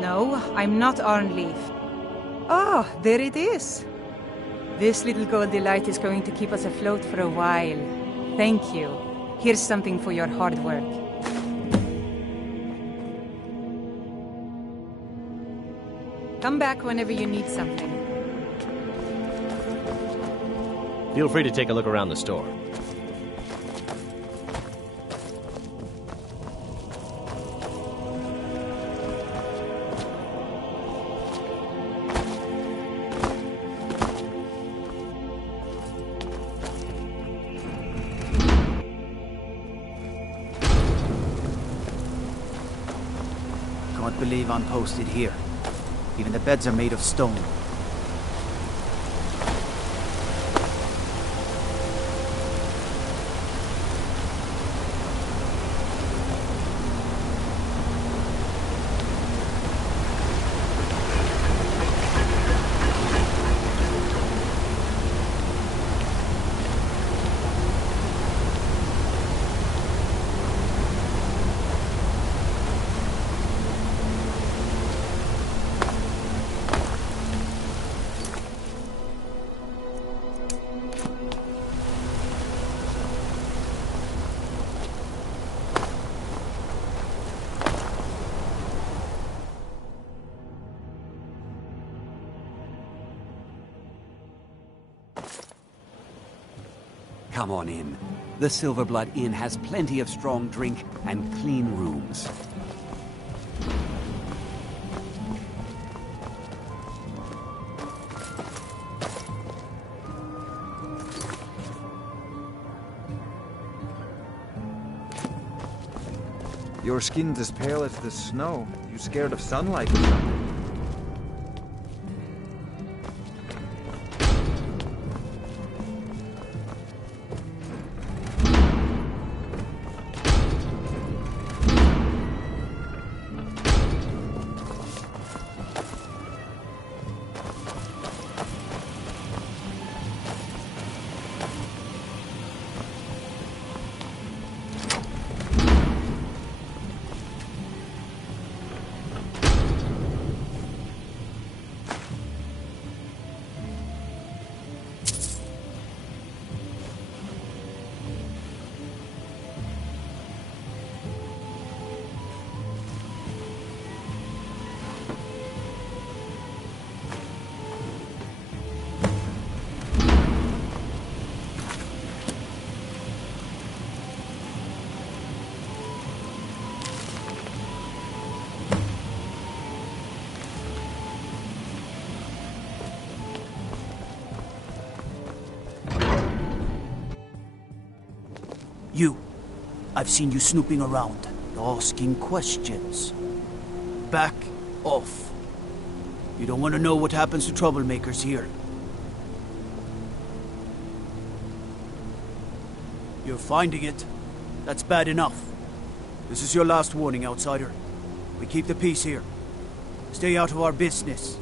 No, I'm not Arnleif. Ah, there it is. This little gold delight is going to keep us afloat for a while. Thank you. Here's something for your hard work. Come back whenever you need something. Feel free to take a look around the store. Can't believe I'm posted here. Even the beds are made of stone. Come on in. The Silverblood Inn has plenty of strong drink and clean rooms. Your skin's as pale as the snow. You scared of sunlight or something? You. I've seen you snooping around, asking questions. Back off. You don't want to know what happens to troublemakers here. You're finding it. That's bad enough. This is your last warning, outsider. We keep the peace here. Stay out of our business.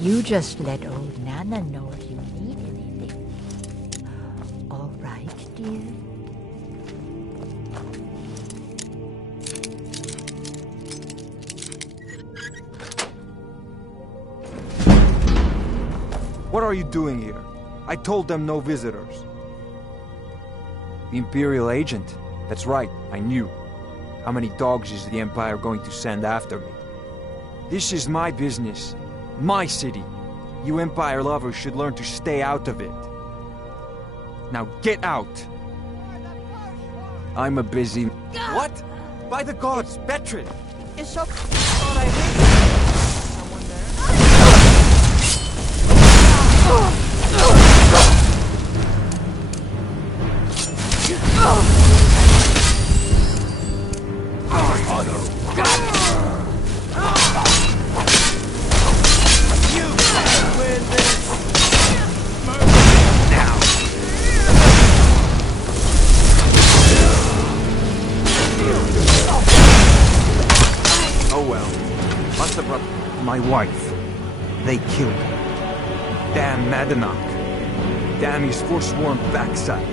You just let old Nana know if you need anything. All right, dear? What are you doing here? I told them no visitors. The Imperial agent? That's right, I knew. How many dogs is the Empire going to send after me? This is my business. My city. You Empire lovers should learn to stay out of it. Now get out! I'm a busy... What? By the gods, Bertrand! Is so... Thought I heard someone Oh well. Must have brought my wife. They killed her. Damn Madanach. Damn his forsworn backside.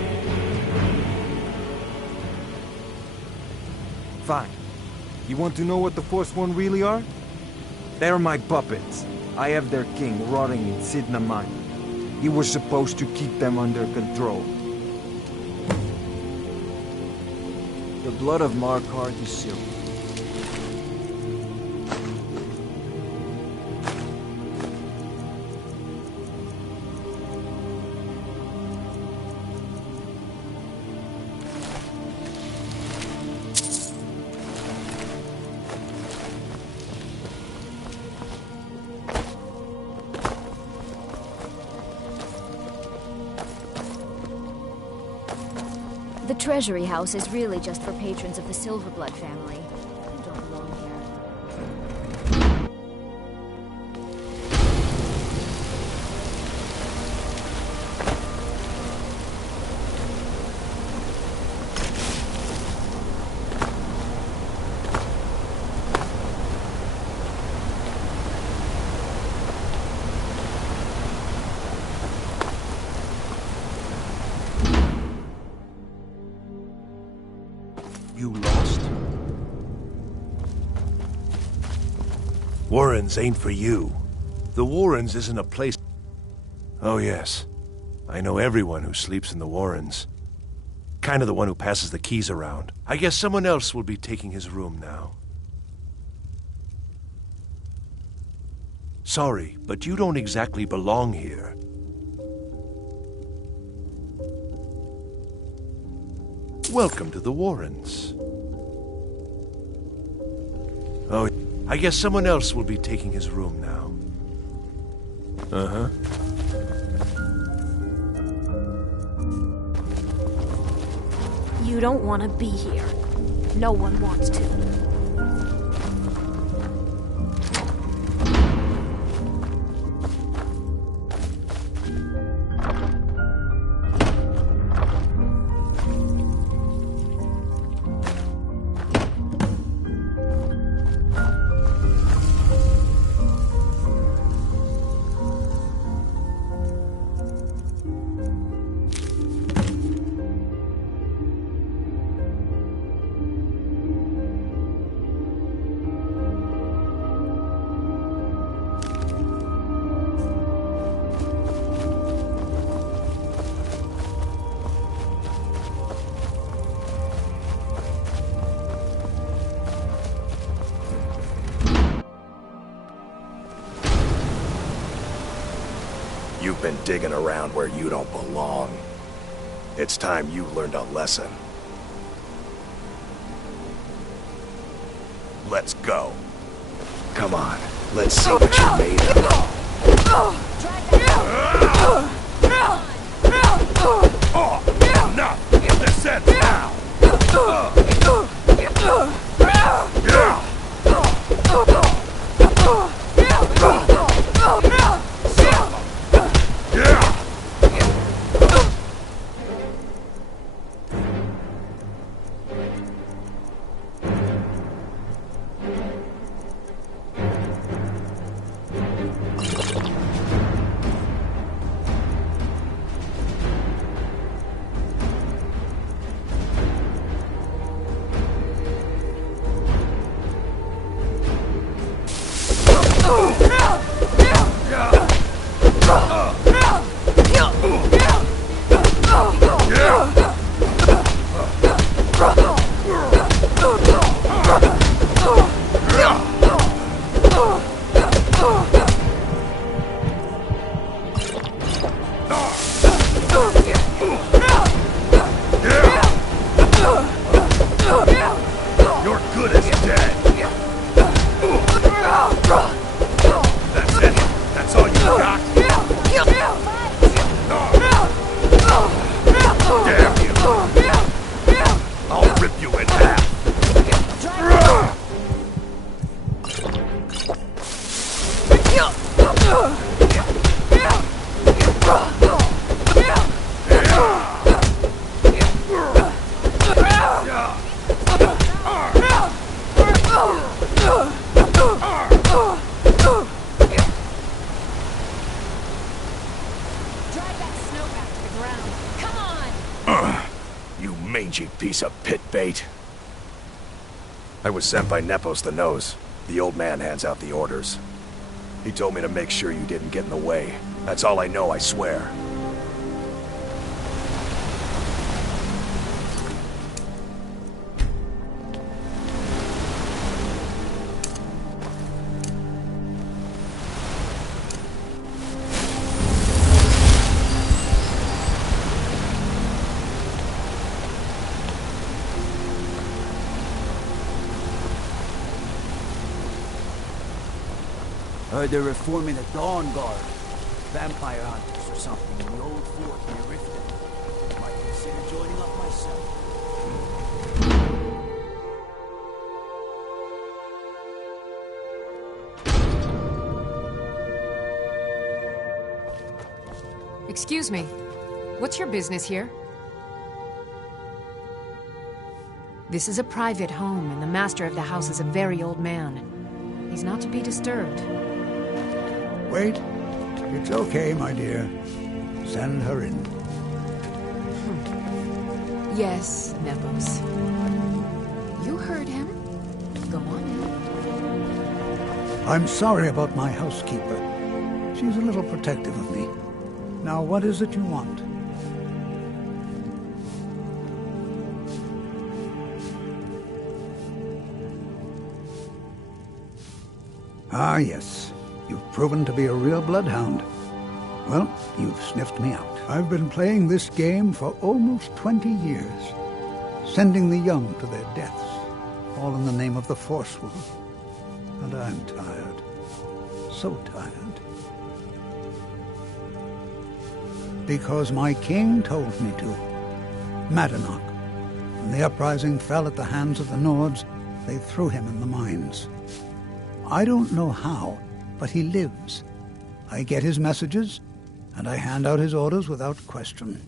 Fine. You want to know what the Forsworn really are? They're my puppets. I have their king rotting in Sidna mine. He was supposed to keep them under control. The blood of Markarth is silver. The Treasury House is really just for patrons of the Silverblood family. You don't belong here. You lost? Warrens ain't for you. The Warrens isn't a place... Oh yes. I know everyone who sleeps in the Warrens. Kind of the one who passes the keys around. I guess someone else will be taking his room now. Sorry, but you don't exactly belong here. Welcome to the Warrens. Oh, I guess someone else will be taking his room now. Uh-huh. You don't want to be here. No one wants to. You've been digging around where you don't belong. It's time you learned a lesson. Let's go. Come on, let's see what you're made of. Oh, enough! Get this set now! cheap piece of pit bait. I was sent by Nepos the Nose. The old man hands out the orders. He told me to make sure you didn't get in the way. That's all I know, I swear. Heard they're reforming the Dawn Guard. Vampire hunters or something in the old fort near Riften. Might consider joining up myself. Excuse me. What's your business here? This is a private home, and the master of the house is a very old man. He's not to be disturbed. Wait. It's okay, my dear. Send her in. Yes, Nepos. You heard him. Go on in. I'm sorry about my housekeeper. She's a little protective of me. Now, what is it you want? Ah, yes. You've proven to be a real bloodhound. Well, you've sniffed me out. I've been playing this game for almost 20 years, sending the young to their deaths, all in the name of the Forsworn. And I'm tired. So tired. Because my king told me to. Madanach. When the uprising fell at the hands of the Nords, they threw him in the mines. I don't know how, but he lives. I get his messages, and I hand out his orders without question.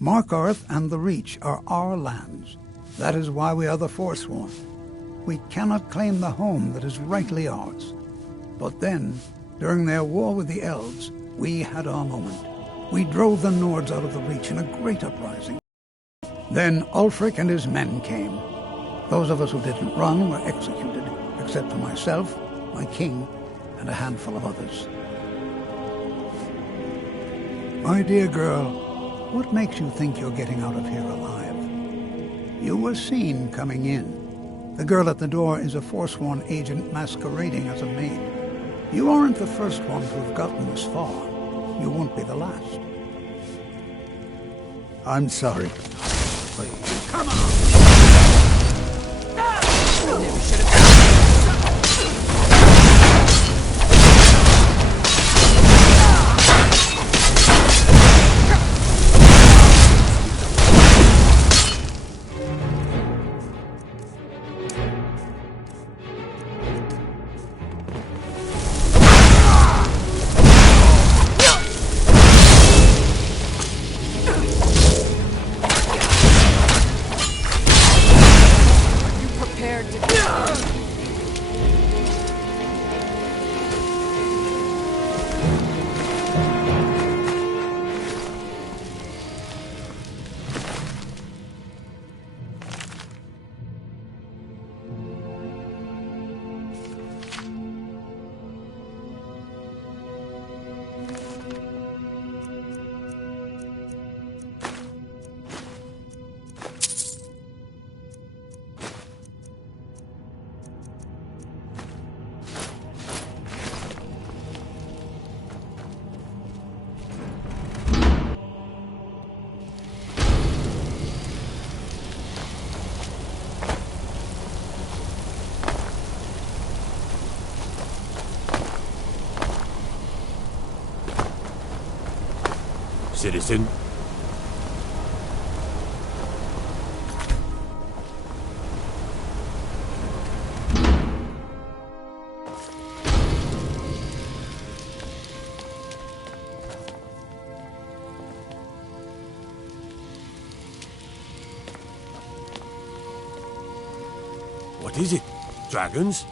Markarth and the Reach are our lands. That is why we are the Forsworn. We cannot claim the home that is rightly ours. But then, during their war with the Elves, we had our moment. We drove the Nords out of the Reach in a great uprising. Then Ulfric and his men came. Those of us who didn't run were executed, except for myself, my king, and a handful of others. My dear girl, what makes you think you're getting out of here alive? You were seen coming in. The girl at the door is a Forsworn agent masquerading as a maid. You aren't the first one to have gotten this far. You won't be the last. I'm sorry. Come on! Never should have. Citizen. What is it? Dragons?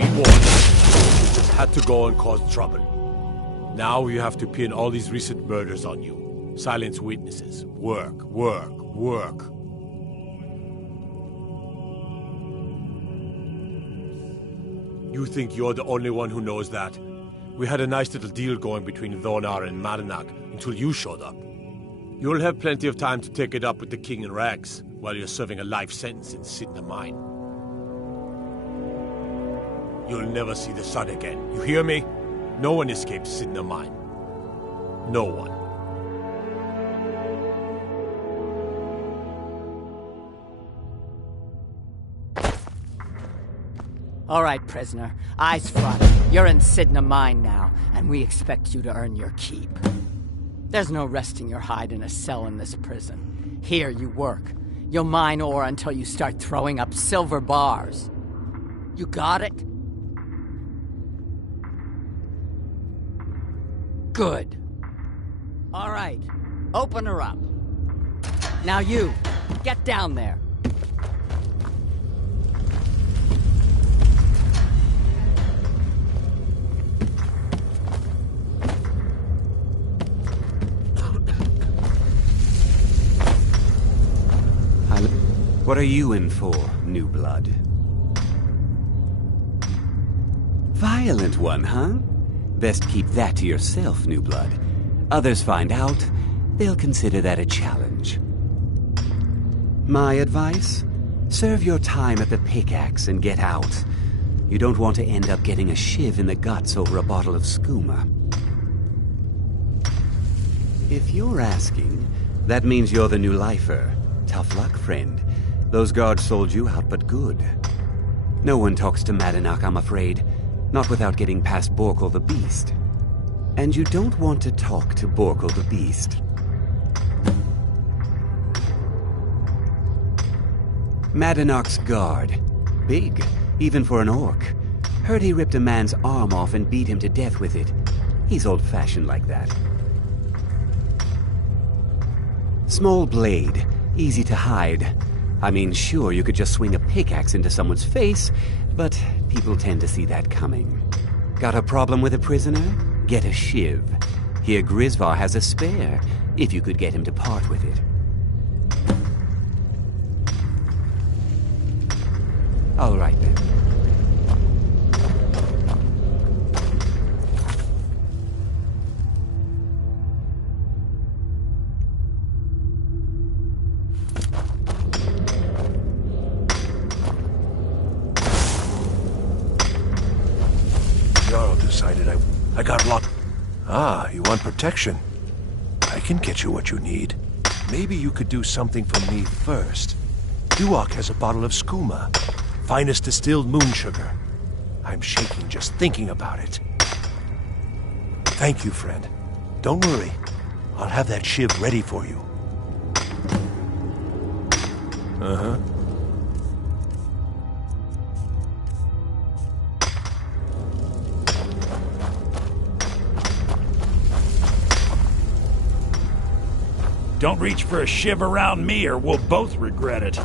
We warned you. Just had to go and cause trouble. Now you have to pin all these recent murders on you. Silence witnesses. Work, work, work. You think you're the only one who knows that? We had a nice little deal going between Thonar and Marinak until you showed up. You'll have plenty of time to take it up with the king in rags while you're serving a life sentence in Sidna Mine. You'll never see the sun again. You hear me? No one escapes Sidna Mine. No one. All right, prisoner. Eyes front. You're in Sidna Mine now, and we expect you to earn your keep. There's no resting your hide in a cell in this prison. Here you work. You'll mine ore until you start throwing up silver bars. You got it? Good. All right. Open her up. Now you, get down there. What are you in for, new blood? Violent one, huh? Best keep that to yourself, new blood. Others find out, they'll consider that a challenge. My advice? Serve your time at the pickaxe and get out. You don't want to end up getting a shiv in the guts over a bottle of skooma. If you're asking, that means you're the new lifer. Tough luck, friend. Those guards sold you out, but good. No one talks to Marinak, I'm afraid. Not without getting past Borkul the Beast. And you don't want to talk to Borkul the Beast. Madanach's guard. Big, even for an orc. Heard he ripped a man's arm off and beat him to death with it. He's old-fashioned like that. Small blade, easy to hide. I mean, sure, you could just swing a pickaxe into someone's face, but people tend to see that coming. Got a problem with a prisoner? Get a shiv. Here Grisvar has a spare, if you could get him to part with it. All right, then. I got locked. Ah, you want protection? I can get you what you need. Maybe you could do something for me first. Duok has a bottle of skooma. Finest distilled moon sugar. I'm shaking just thinking about it. Thank you, friend. Don't worry. I'll have that shiv ready for you. Uh-huh. Don't reach for a shiv around me or we'll both regret it.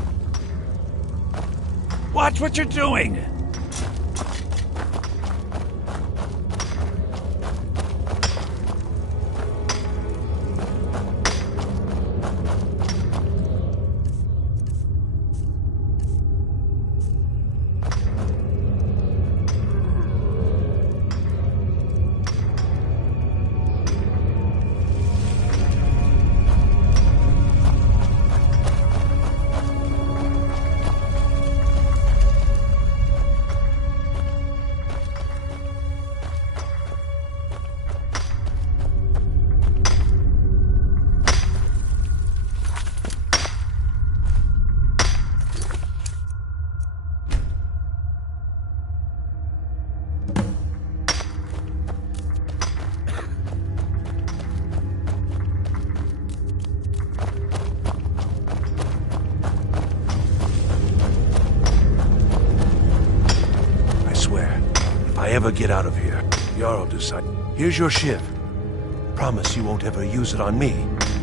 Watch what you're doing! Ever get out of here, Jarl decide. Here's your shiv. Promise you won't ever use it on me,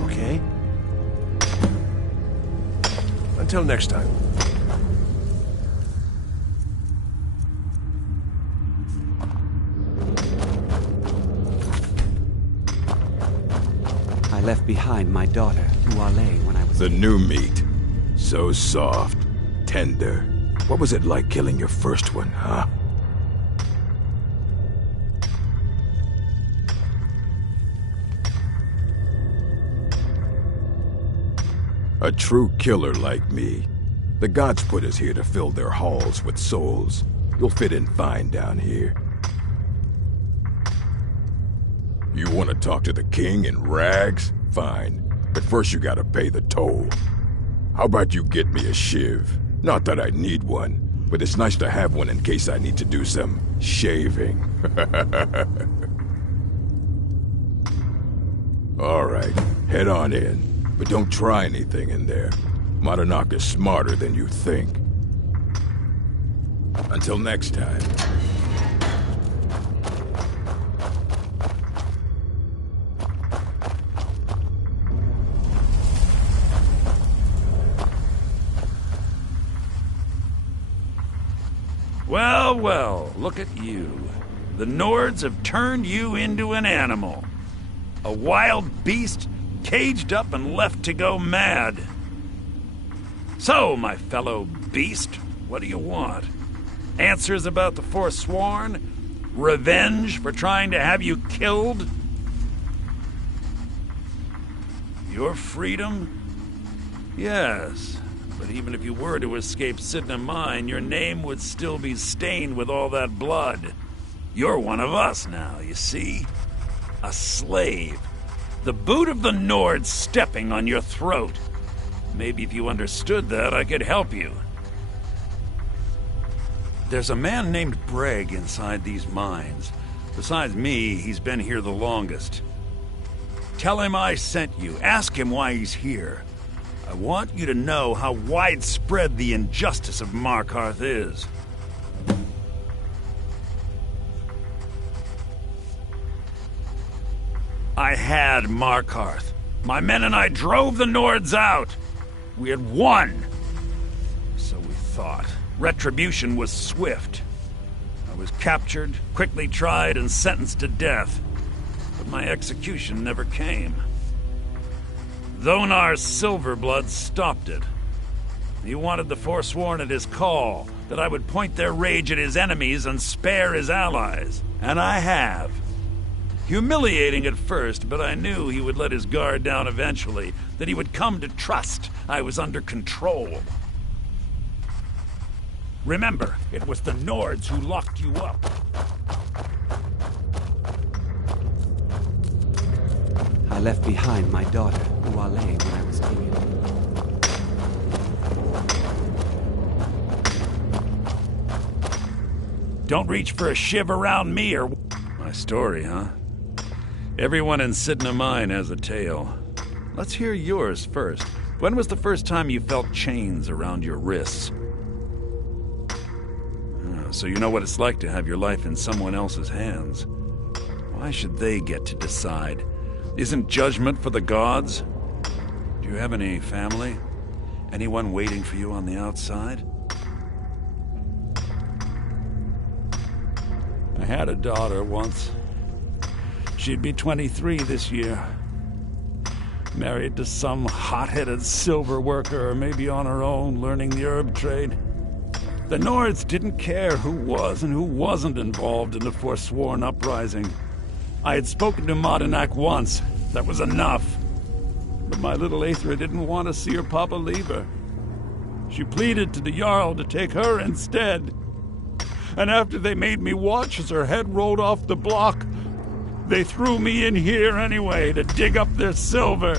okay? Until next time. left behind my daughter, OwO, when I was... The new meat. So soft. Tender. What was it like killing your first one, huh? A true killer like me. The gods put us here to fill their halls with souls. You'll fit in fine down here. You want to talk to the king in rags? Fine. But first you gotta pay the toll. How about you get me a shiv? Not that I need one, but it's nice to have one in case I need to do some shaving. Alright, head on in. But don't try anything in there. Madanak is smarter than you think. Until next time. Well, well, look at you. The Nords have turned you into an animal. A wild beast caged up and left to go mad. So, my fellow beast, what do you want? Answers about the Forsworn? Revenge for trying to have you killed? Your freedom? Yes, but even if you were to escape Sidna Mine, your name would still be stained with all that blood. You're one of us now, you see? A slave. The boot of the Nord stepping on your throat. Maybe if you understood that, I could help you. There's a man named Breg inside these mines. Besides me, he's been here the longest. Tell him I sent you. Ask him why he's here. I want you to know how widespread the injustice of Markarth is. I had Markarth. My men and I drove the Nords out. We had won. So we thought. Retribution was swift. I was captured, quickly tried, and sentenced to death. But my execution never came. Dhonar's Silverblood stopped it. He wanted the Forsworn at his call, that I would point their rage at his enemies and spare his allies. And I have. Humiliating at first, but I knew he would let his guard down eventually, that he would come to trust I was under control. Remember, it was the Nords who locked you up. I left behind my daughter, OwO, when I was king. Don't reach for a shiv around me or... My story, huh? Everyone in Sidna Mine has a tale. Let's hear yours first. When was the first time you felt chains around your wrists? So you know what it's like to have your life in someone else's hands. Why should they get to decide? Isn't judgment for the gods? Do you have any family? Anyone waiting for you on the outside? I had a daughter once. She'd be 23 this year. Married to some hot-headed silver worker, or maybe on her own, learning the herb trade. The Nords didn't care who was and who wasn't involved in the Forsworn uprising. I had spoken to Madanak once. That was enough. But my little Aethra didn't want to see her papa leave her. She pleaded to the Jarl to take her instead. And after they made me watch as her head rolled off the block, they threw me in here anyway to dig up their silver.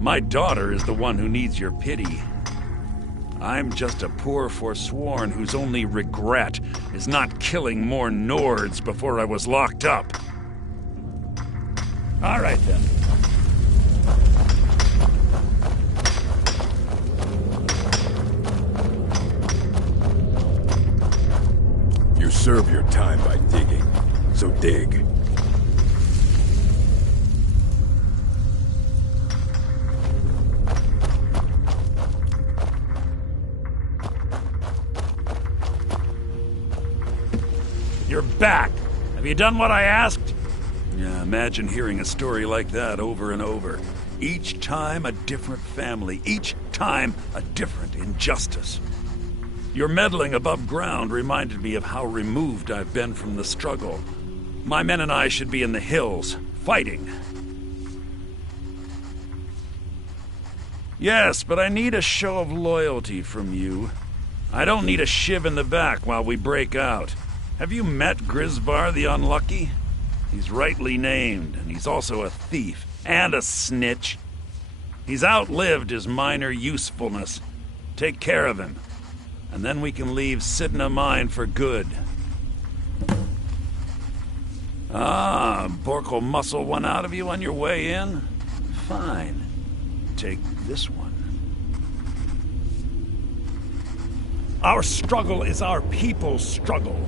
My daughter is the one who needs your pity. I'm just a poor Forsworn whose only regret is not killing more Nords before I was locked up. All right, then. You serve your time by digging, so dig. You're back, and Have you done what I asked? Yeah, imagine hearing a story like that over and over. Each time a different family, each time a different injustice. Your meddling above ground reminded me of how removed I've been from the struggle. My men and I should be in the hills, fighting. Yes, but I need a show of loyalty from you. I don't need a shiv in the back while we break out. Have you met Grisvar the Unlucky? He's rightly named, and he's also a thief and a snitch. He's outlived his minor usefulness. Take care of him, and then we can leave Sidna Mine for good. Ah, Bork will muscle one out of you on your way in? Fine. Take this one. Our struggle is our people's struggle.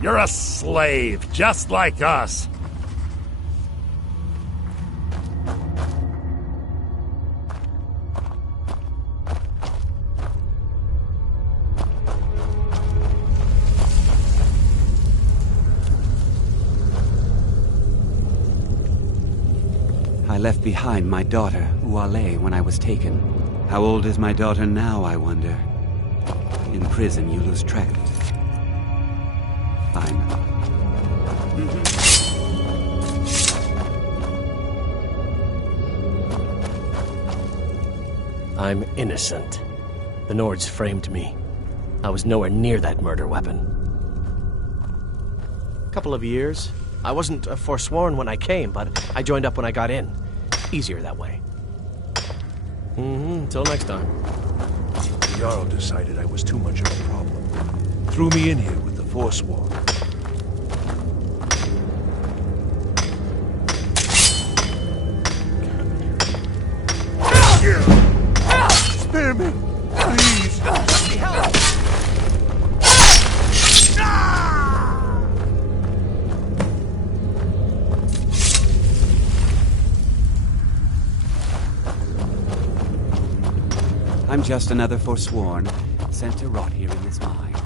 You're a slave, just like us. I left behind my daughter, OwO, when I was taken. How old is my daughter now, I wonder? In prison, you lose track. I'm innocent. The Nords framed me. I was nowhere near that murder weapon. Couple of years. I wasn't forsworn when I came, but I joined up when I got in. Easier that way. Till next time. The Jarl decided I was too much of a problem. Threw me in here with the Forsworn. Spare me, please. Let me help. I'm just another Forsworn, sent to rot here in this mine.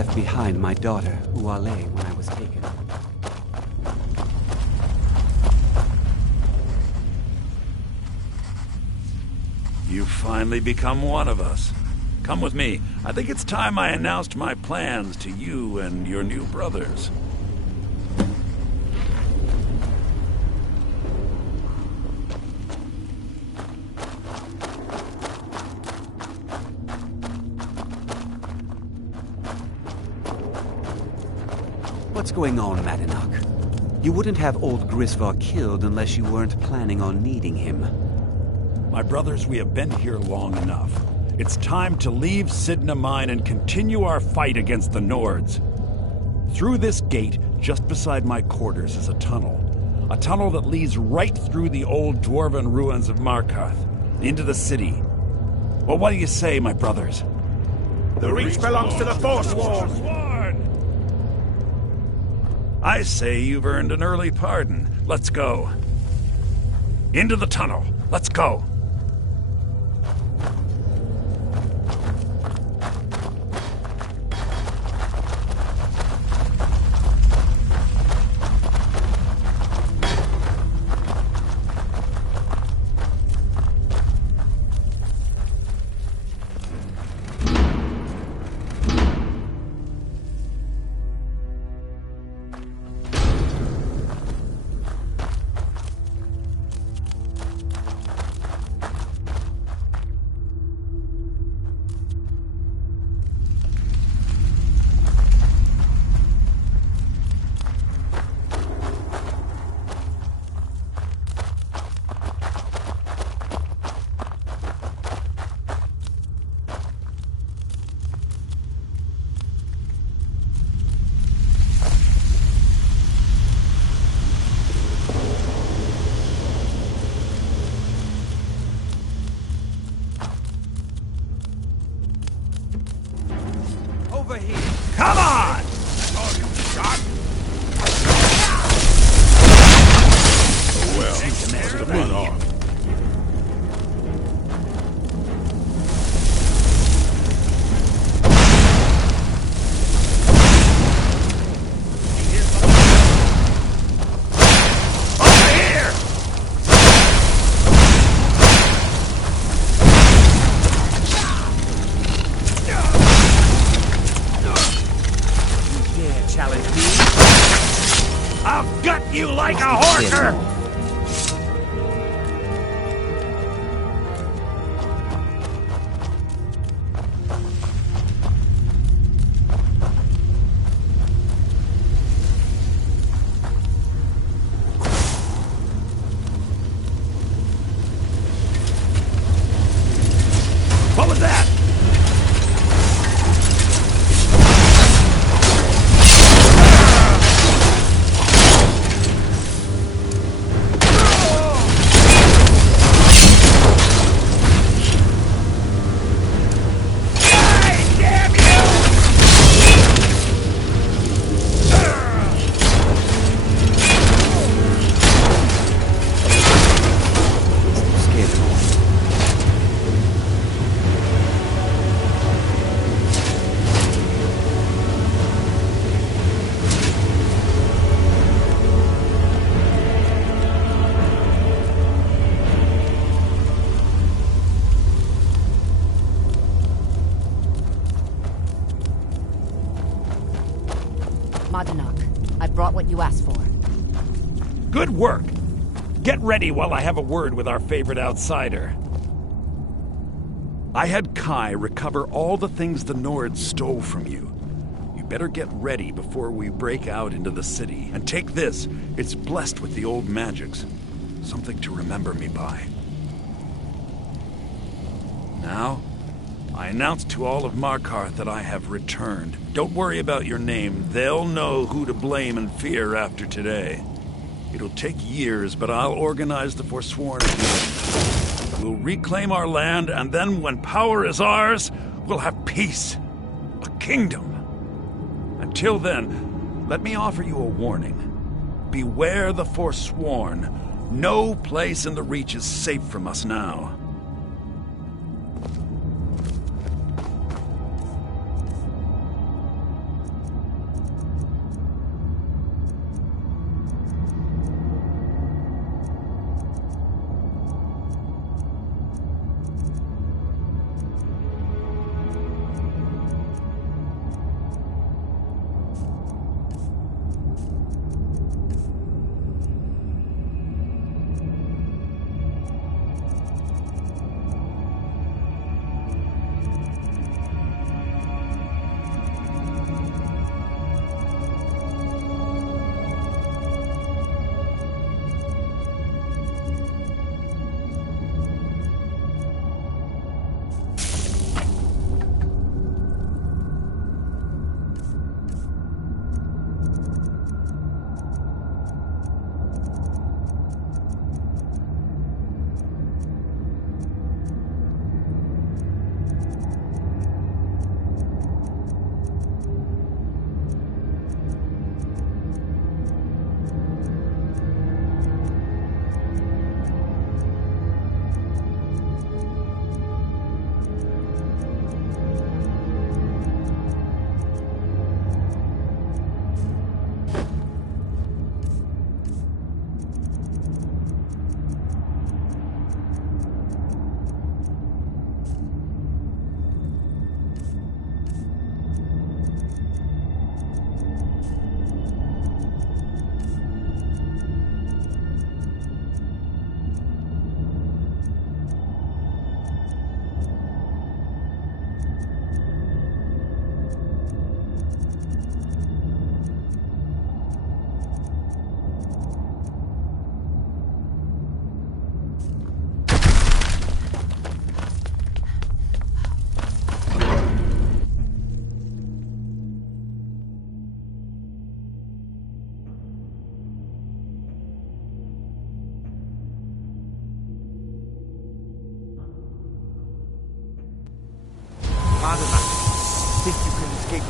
left behind my daughter, OwO, when I was taken. You've finally become one of us. Come with me. I think it's time I announced my plans to you and your new brothers. What's going on, Madanach? You wouldn't have old Grisvar killed unless you weren't planning on needing him. My brothers, we have been here long enough. It's time to leave Sidna Mine and continue our fight against the Nords. Through this gate, just beside my quarters, is a tunnel. A tunnel that leads right through the old dwarven ruins of Markarth, into the city. Well, what do you say, my brothers? The Reach belongs to the Forsworn! I say you've earned an early pardon. Let's go. Into the tunnel. Let's go. Come on! Well, must have run off. Challenge me? I'll gut you like a horker! What was that? Madanach, I brought what you asked for. Good work! Get ready while I have a word with our favorite outsider. I had Kai recover all the things the Nords stole from you. You better get ready before we break out into the city. And take this, it's blessed with the old magics. Something to remember me by. Now, I announce to all of Markarth that I have returned. Don't worry about your name. They'll know who to blame and fear after today. It'll take years, but I'll organize the Forsworn again. We'll reclaim our land, and then when power is ours, we'll have peace. A kingdom. Until then, let me offer you a warning. Beware the Forsworn. No place in the Reach is safe from us now.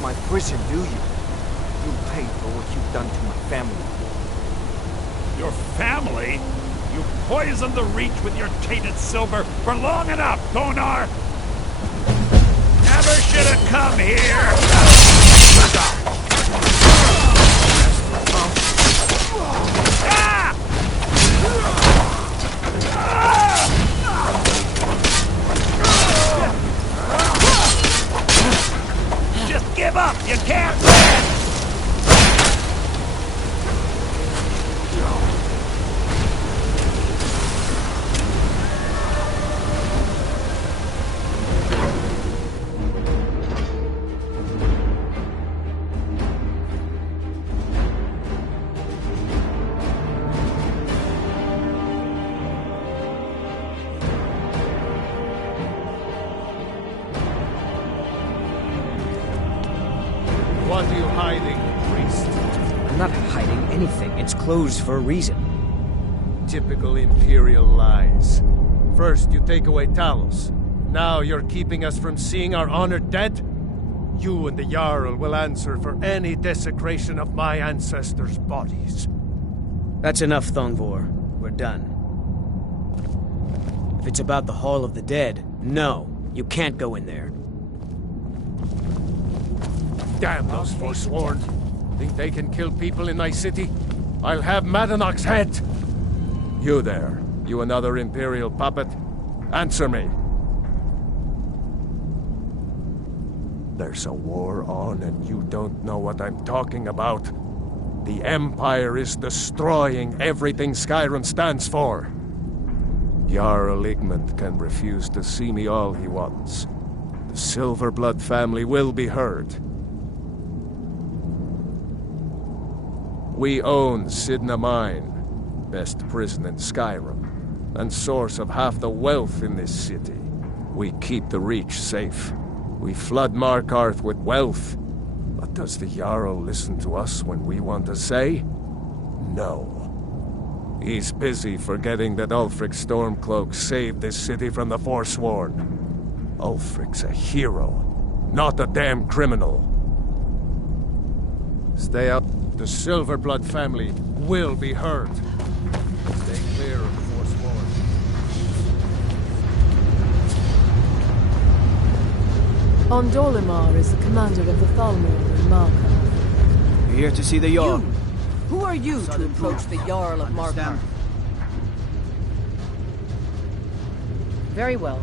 my prison, do you? You'll pay for what you've done to my family. Your family? You poisoned the Reach with your tainted silver for long enough, Thonar! Never should have come here! Just give up! You can't win! What are you hiding, priest? I'm not hiding anything. It's closed for a reason. Typical Imperial lies. First, you take away Talos. Now you're keeping us from seeing our honored dead? You and the Jarl will answer for any desecration of my ancestors' bodies. That's enough, Thongvor. We're done. If it's about the Hall of the Dead, no, you can't go in there. Damn those Forsworn! Think they can kill people in my city? I'll have Madanach's head! You there, you another Imperial puppet? Answer me! There's a war on and you don't know what I'm talking about. The Empire is destroying everything Skyrim stands for. Jarl Igmund can refuse to see me all he wants. The Silverblood family will be heard. We own Sidna Mine, best prison in Skyrim, and source of half the wealth in this city. We keep the Reach safe. We flood Markarth with wealth. But does the Jarl listen to us when we want to say? No. He's busy forgetting that Ulfric Stormcloak saved this city from the Forsworn. Ulfric's a hero, not a damn criminal. Stay out. The Silverblood family will be heard. Stay clear of the Forsworn. Ondolimar is the commander of the Thalmor in Markarth. Here to see the Jarl. Who are you to approach the Jarl of Markarth? Very well.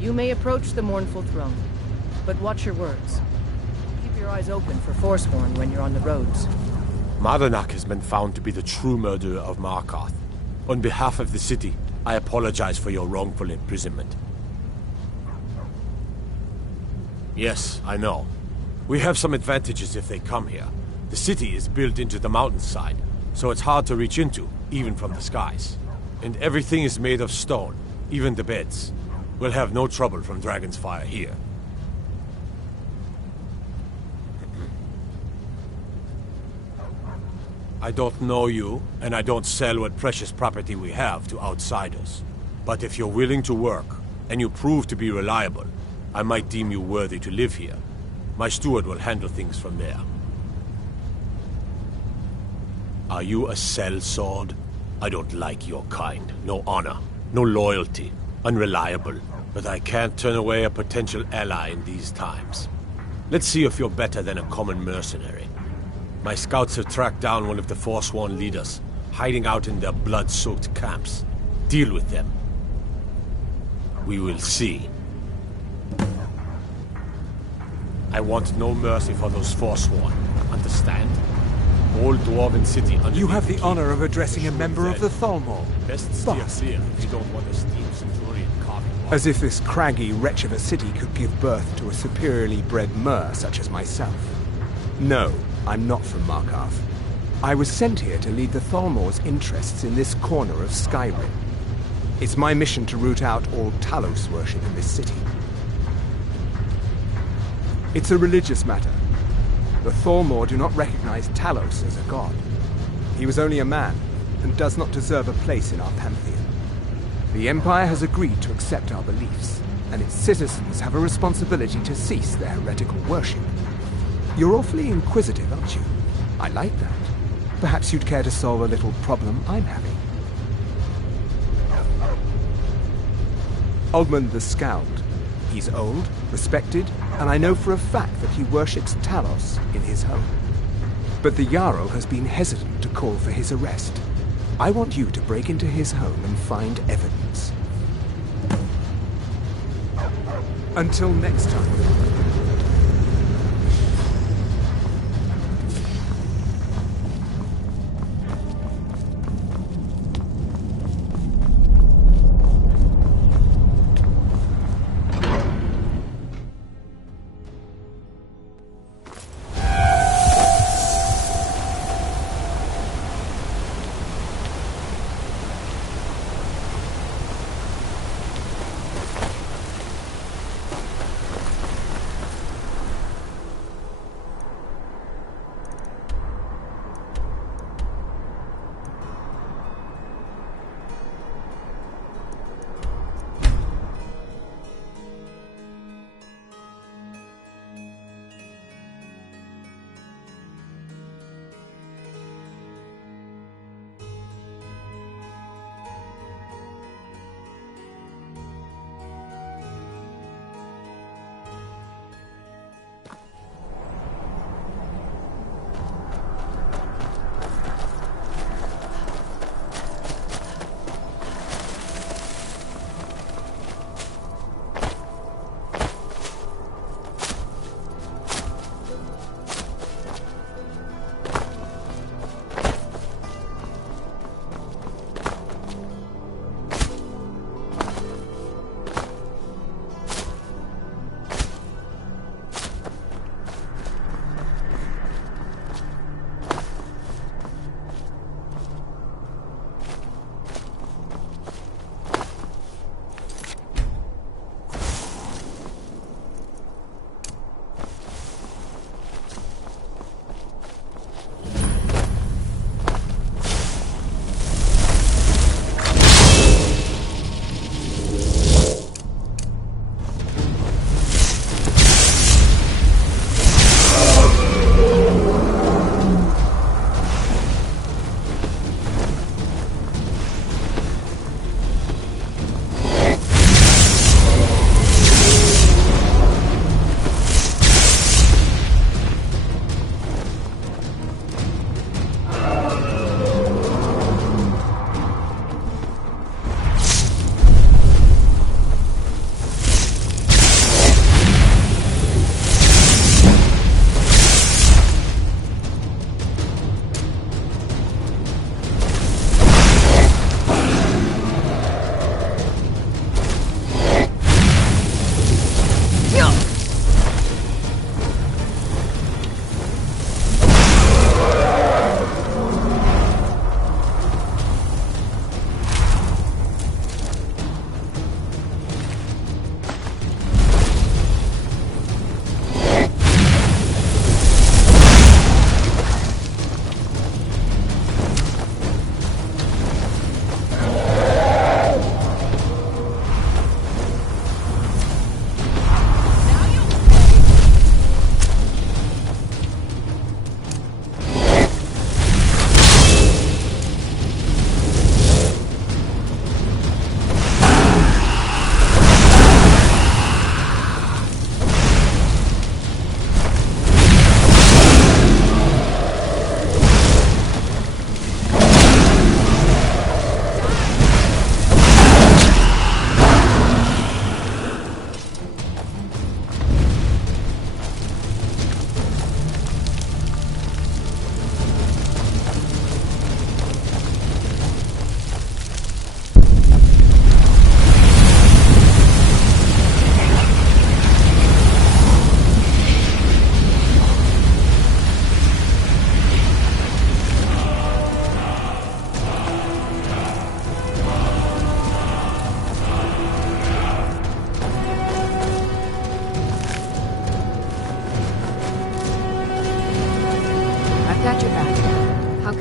You may approach the mournful throne, but watch your words. Keep your eyes open for Forsworn when you're on the roads. Madanach has been found to be the true murderer of Markarth. On behalf of the city, I apologize for your wrongful imprisonment. Yes, I know. We have some advantages if they come here. The city is built into the mountainside, so it's hard to reach into, even from the skies. And everything is made of stone, even the beds. We'll have no trouble from Dragon's Fire here. I don't know you, and I don't sell what precious property we have to outsiders. But if you're willing to work, and you prove to be reliable, I might deem you worthy to live here. My steward will handle things from there. Are you a sellsword? I don't like your kind. No honor, no loyalty, unreliable. But I can't turn away a potential ally in these times. Let's see if you're better than a common mercenary. My scouts have tracked down one of the Forsworn leaders, hiding out in their blood-soaked camps. Deal with them. We will see. I want no mercy for those Forsworn. Understand? Old Dwarven city underneath. You have the honor of addressing a member of the Thalmor. Best steer clear if you don't want a steam centurion carving. As if this craggy wretch of a city could give birth to a superiorly bred mer such as myself. No, I'm not from Markarth. I was sent here to lead the Thalmor's interests in this corner of Skyreemu. It's my mission to root out all Talos worship in this city. It's a religious matter. The Thalmor do not recognize Talos as a god. He was only a man, and does not deserve a place in our pantheon. The Empire has agreed to accept our beliefs, and its citizens have a responsibility to cease their heretical worship. You're awfully inquisitive, aren't you? I like that. Perhaps you'd care to solve a little problem I'm having. Ogmund the Scowled. He's old, respected, and I know for a fact that he worships Talos in his home. But the Jarl has been hesitant to call for his arrest. I want you to break into his home and find evidence. Until next time.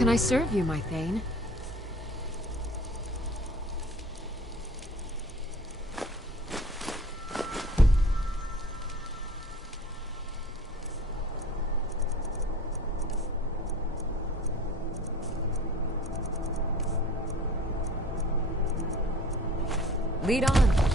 can I serve you, my Thane? Lead on.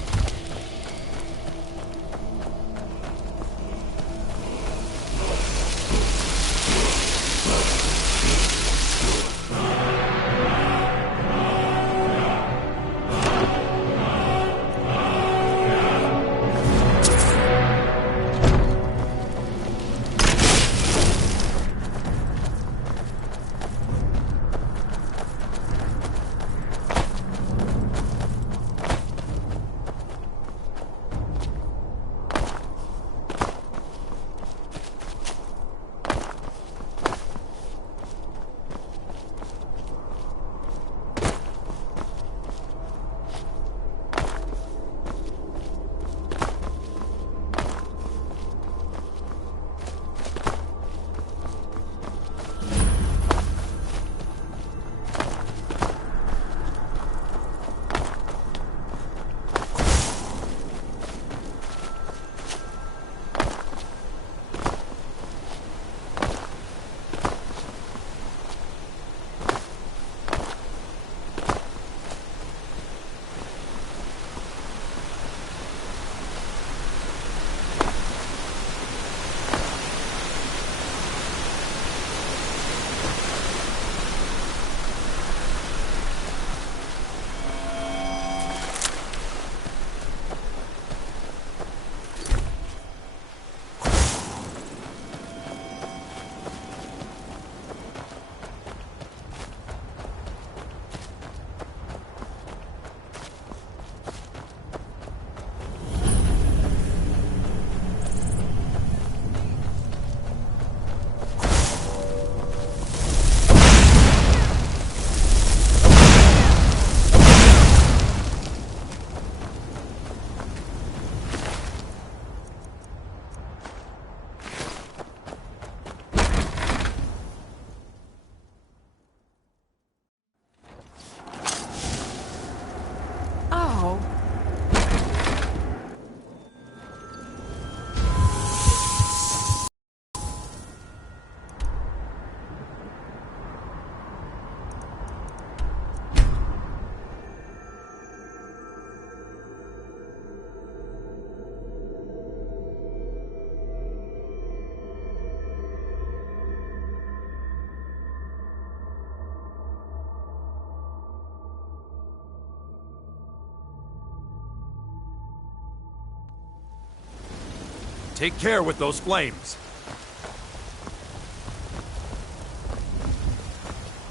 Take care with those flames.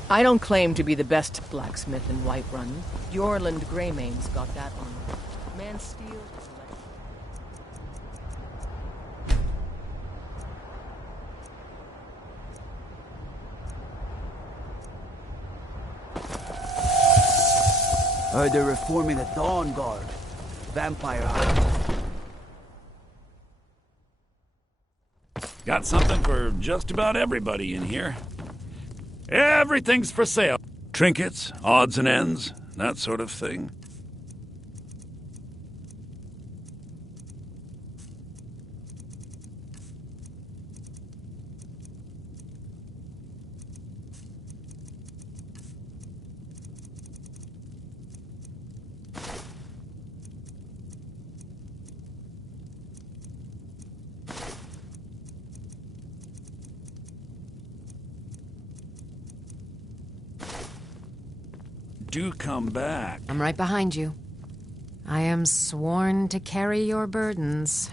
I don't claim to be the best blacksmith in Whiterun. Yorland Greymane's got that on. Man steel is They're reforming the Dawn Guard. Vampire Hunt. Got something for just about everybody in here. Everything's for sale. Trinkets, odds and ends, that sort of thing. Do come back. I'm right behind you. I am sworn to carry your burdens.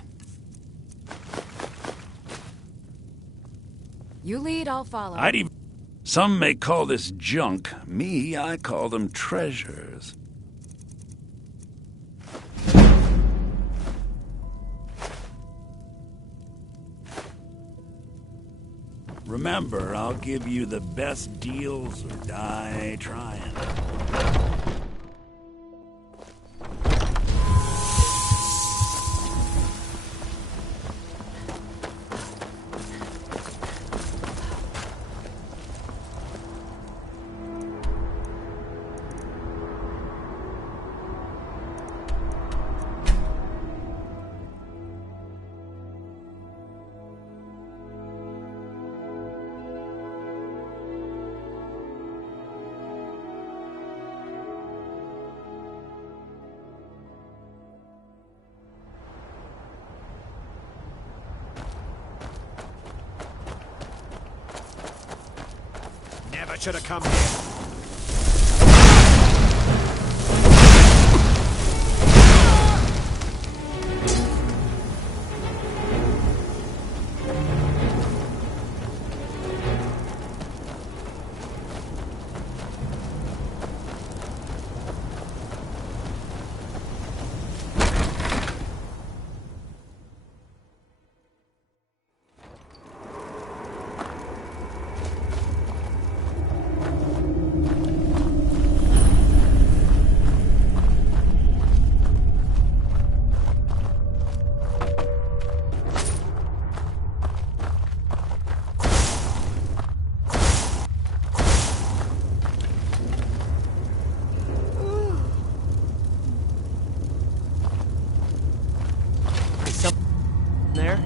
You lead, I'll follow. Some may call this junk. Me, I call them treasures. Remember, I'll give you the best deals or die trying. should have come here. There?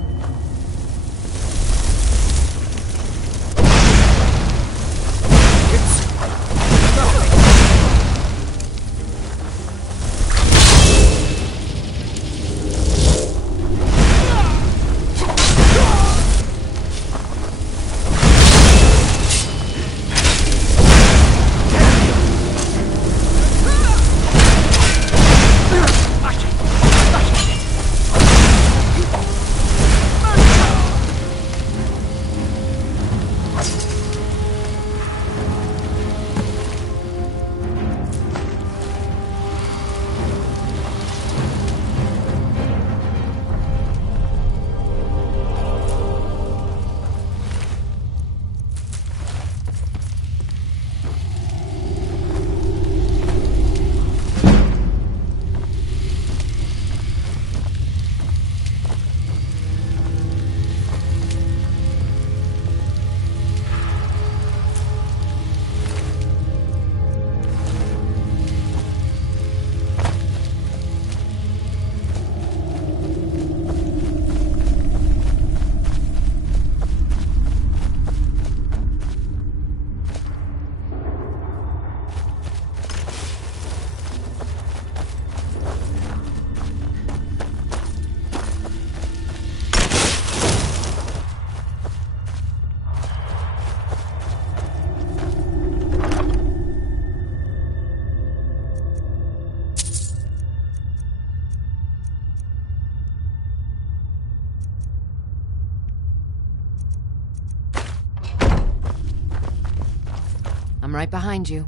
I'm right behind you.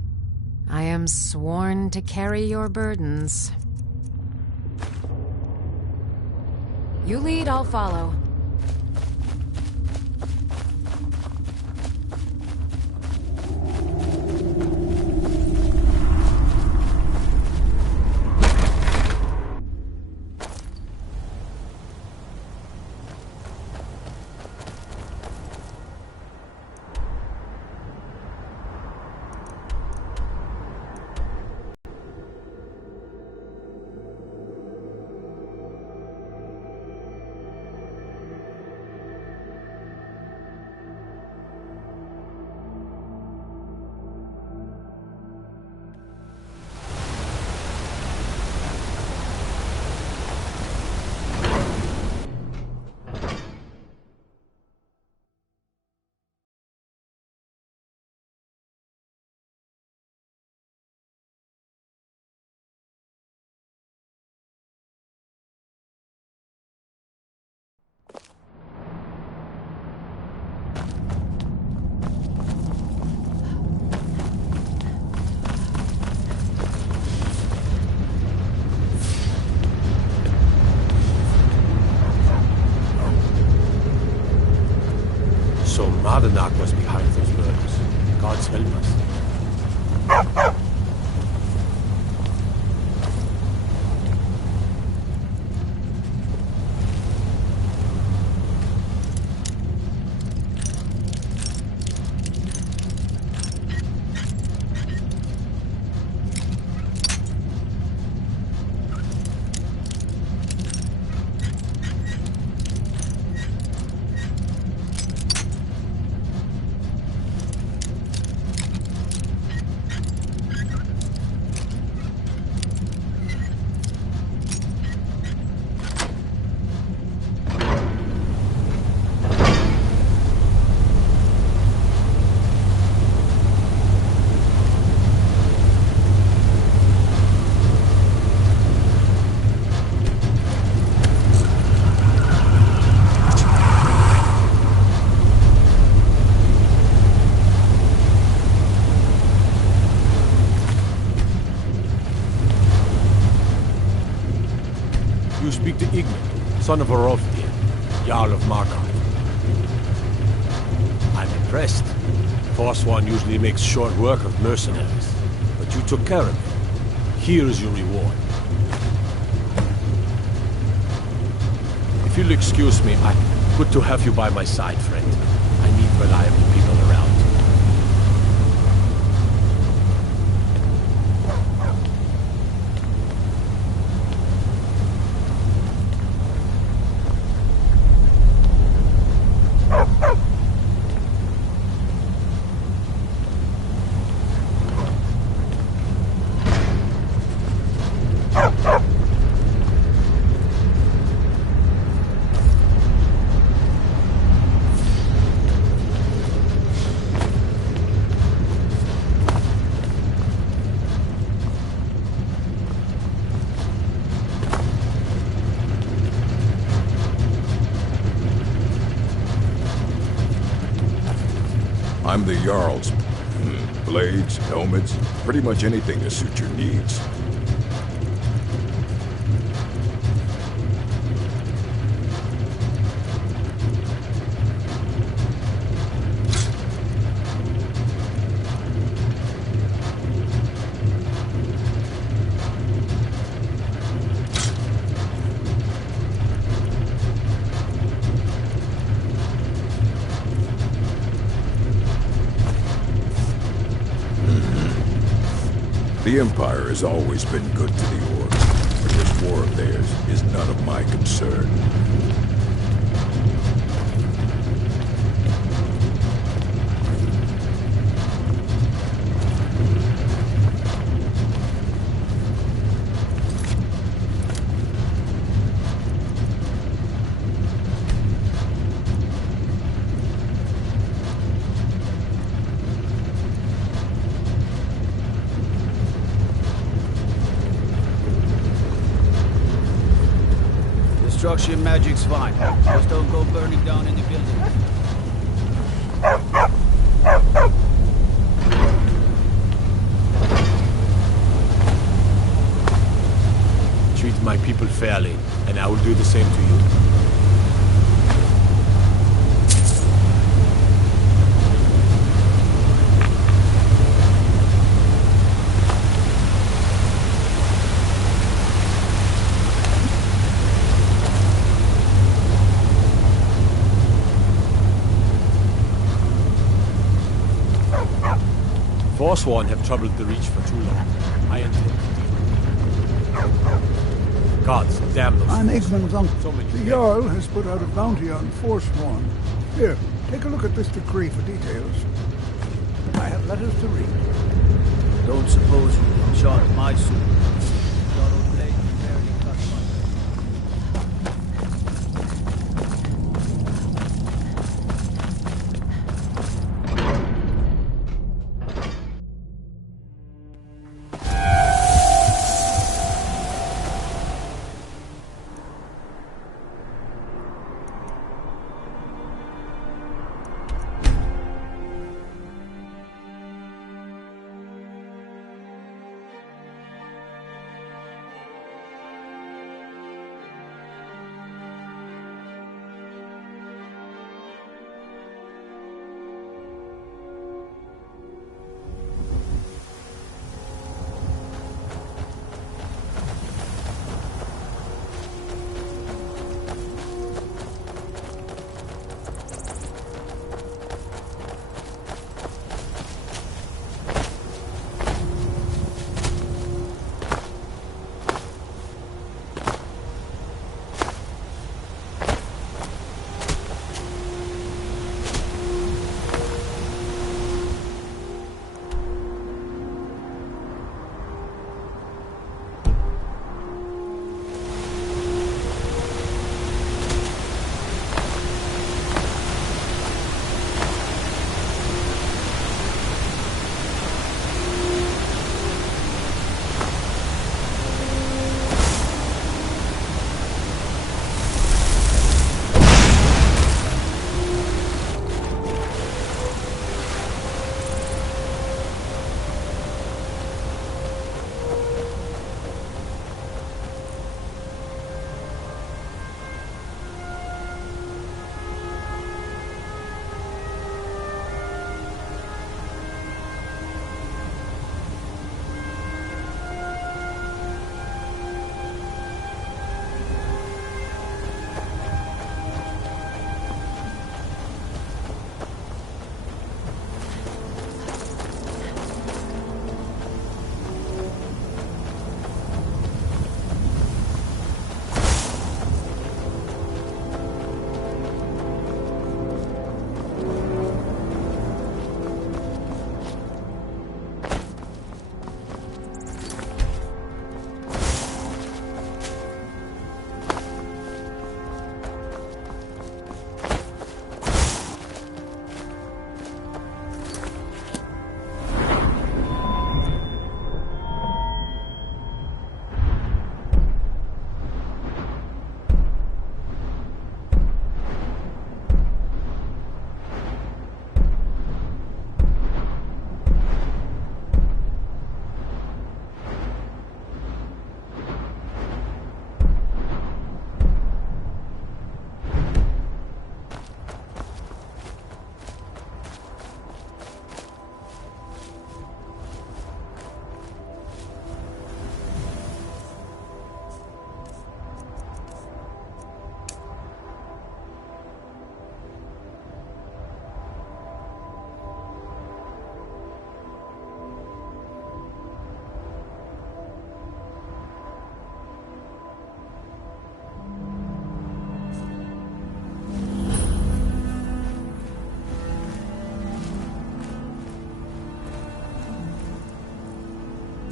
I am sworn to carry your burdens. You lead, I'll follow. You speak to Igmund, son of Orolfdir, Jarl of Markarth. I'm impressed. Forsworn usually makes short work of mercenaries, but you took care of me. Here is your reward. If you'll excuse me, good to have you by my side, friend. I need reliable people around. I'm the Jarl's. Blades, helmets, pretty much anything to suit your needs. The Empire has always been good to the Orcs, but this war of theirs is none of my concern. Destruction magic's fine. Just don't go burning down any buildings. Treat my people fairly, and I will do the same to you. Forsworn have troubled the Reach for too long. I intend to deal with it. Gods, damn those I'm fools. Igmund's uncle. So many The Jarl has put out a bounty on Forsworn. Here, take a look at this decree for details. I have letters to read. Don't suppose you can charge my suit. Yellow blade barely cut my...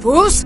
Fools!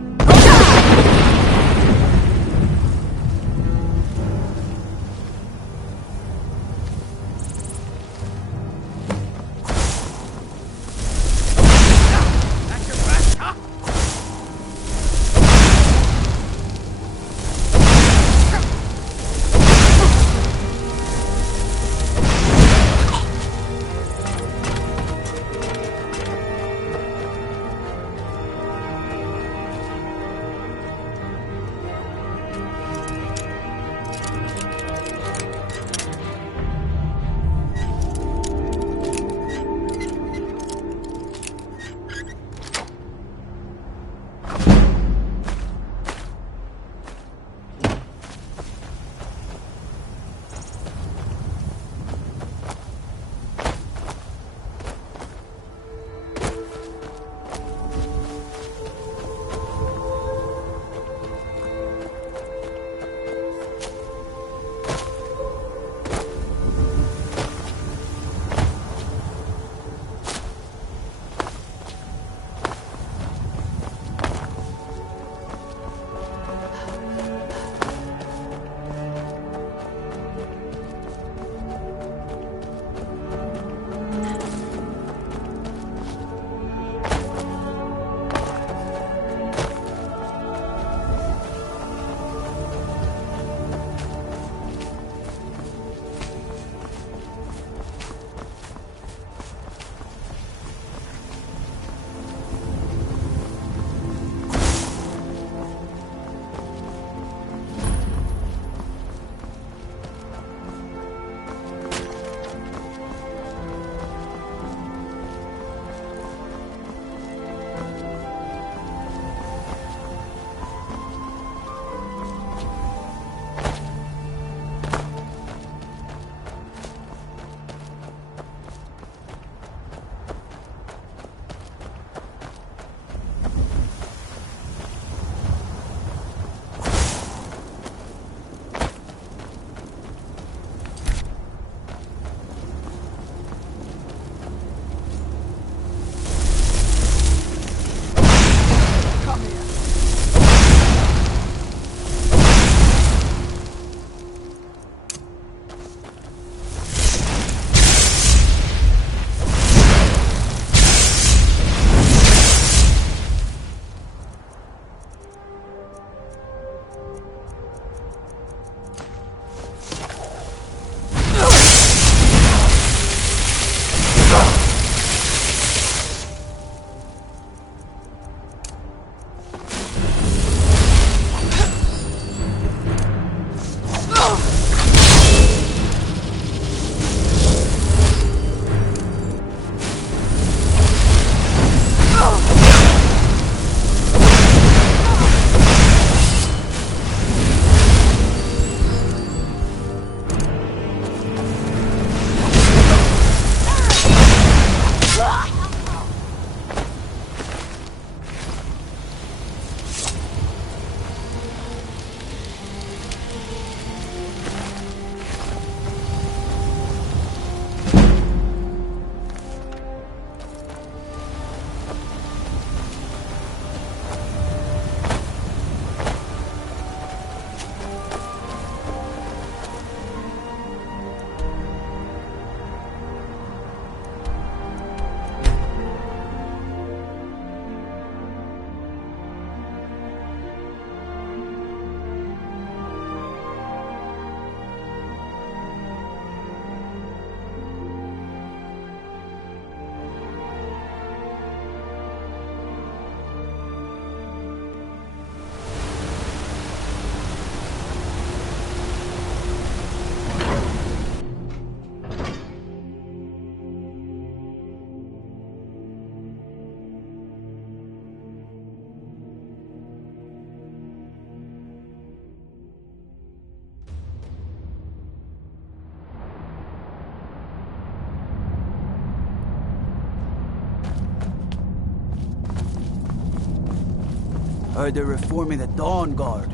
Heard they're reforming the Dawn Guard.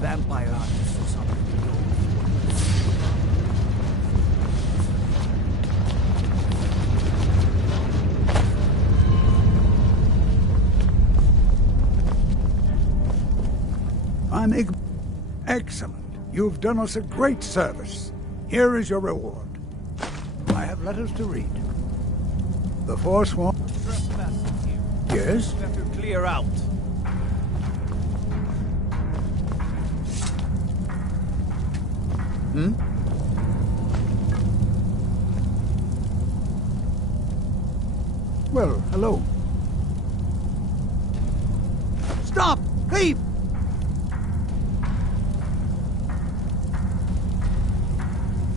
Vampire hunters or something. Excellent. You've done us a great service. Here is your reward. I have letters to read. The Forsworn... Yes? Better clear out. Hmm? Well, hello. Stop! Leave!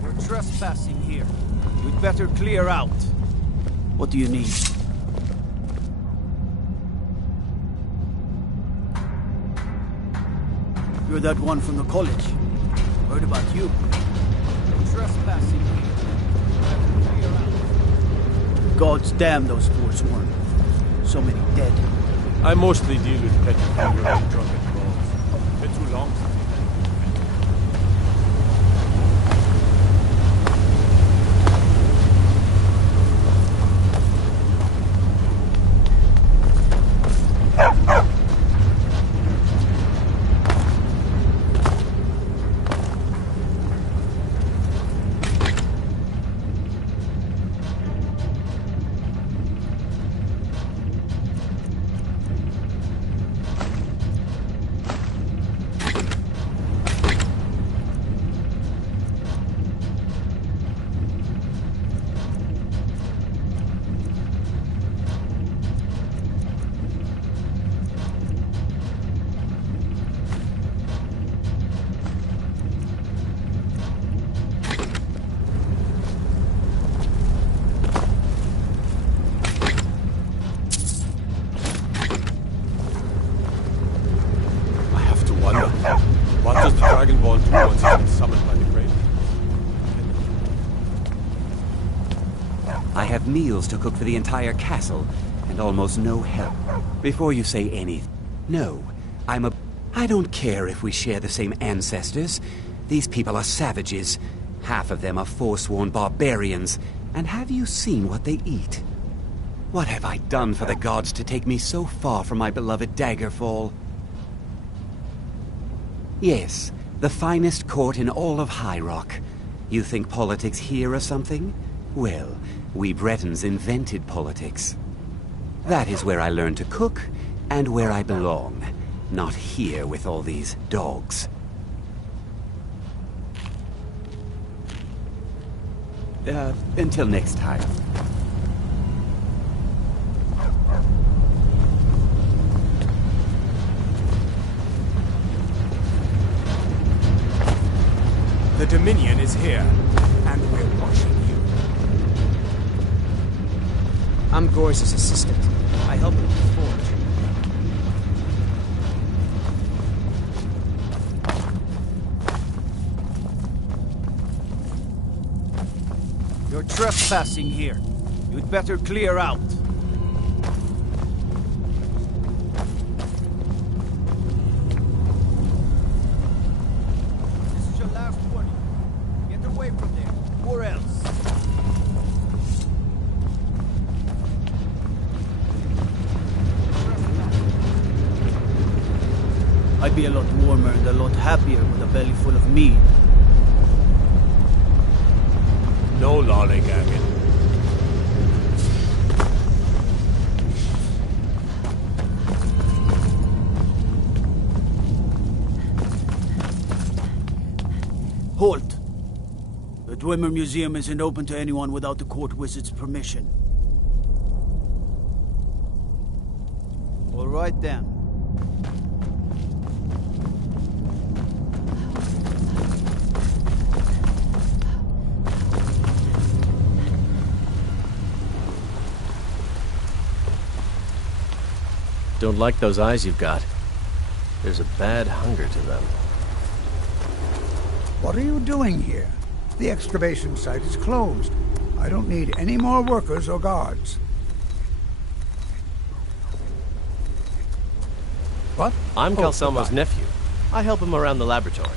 You're trespassing here. You'd better clear out. What do you need? You're that one from the college. Heard about you. You're trespassing here. Better clear out. Gods damn those Forsworn. So many dead. I mostly deal with petty fever and drunken brawls. Been too long since I have meals to cook for the entire castle, and almost no help. Before you say anything, no, I don't care if we share the same ancestors. These people are savages. Half of them are forsworn barbarians. And have you seen what they eat? What have I done for the gods to take me so far from my beloved Daggerfall? Yes, the finest court in all of High Rock. You think politics here or something? Well, we Bretons invented politics. That is where I learned to cook, and where I belong. Not here with all these dogs. Until next time. The Dominion is here, and we're watching you. I'm Gore's assistant. I help him with the forge. You're trespassing here. You'd better clear out. This is your last warning. Get away from there, or else. I'd be a lot warmer and a lot happier with a belly full of meat. No lollygagging. Halt! The Dwemer Museum isn't open to anyone without the court wizard's permission. All right then. Don't like those eyes you've got. There's a bad hunger to them. What are you doing here? The excavation site is closed. I don't need any more workers or guards. What? I'm Oh, Calselmo's goodbye. nephew. I help him around the laboratory.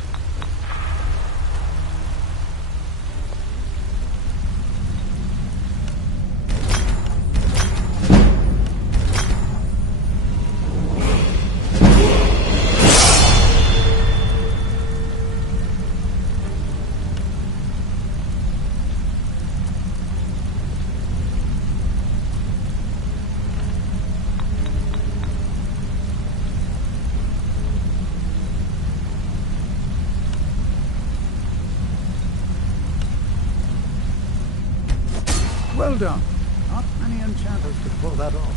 Well done. Not many enchanters could pull that off.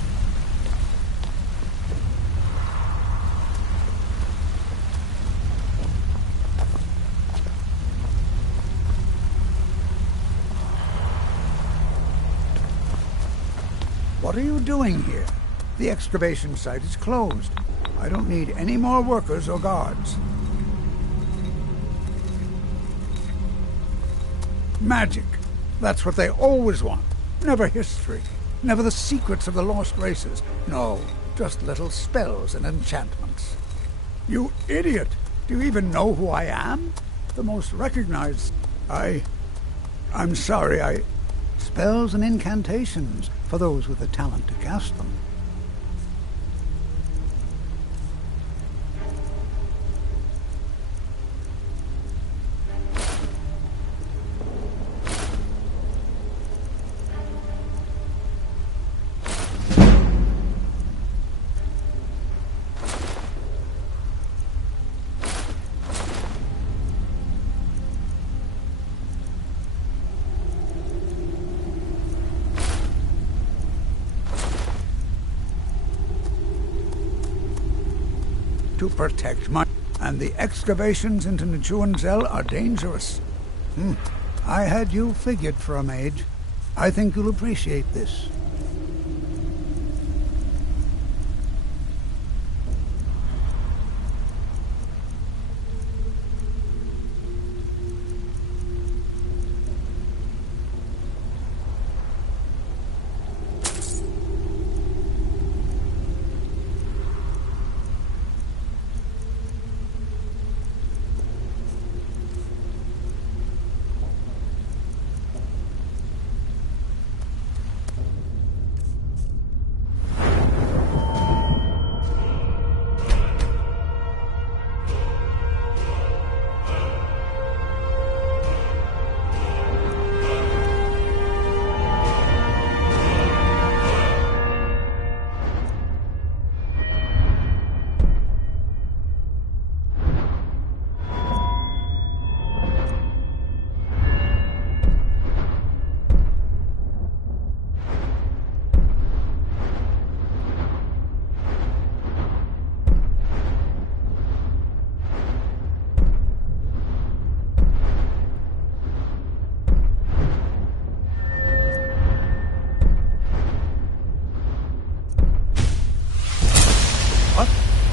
What are you doing here? The excavation site is closed. I don't need any more workers or guards. Magic. That's what they always want. Never history. Never the secrets of the lost races. No, just little spells and enchantments. You idiot! Do you even know who I am? The most recognized... I'm sorry, Spells and incantations for those with the talent to cast them. To protect my... And the excavations into Nchuanzel are dangerous. I had you figured for a mage. I think you'll appreciate this.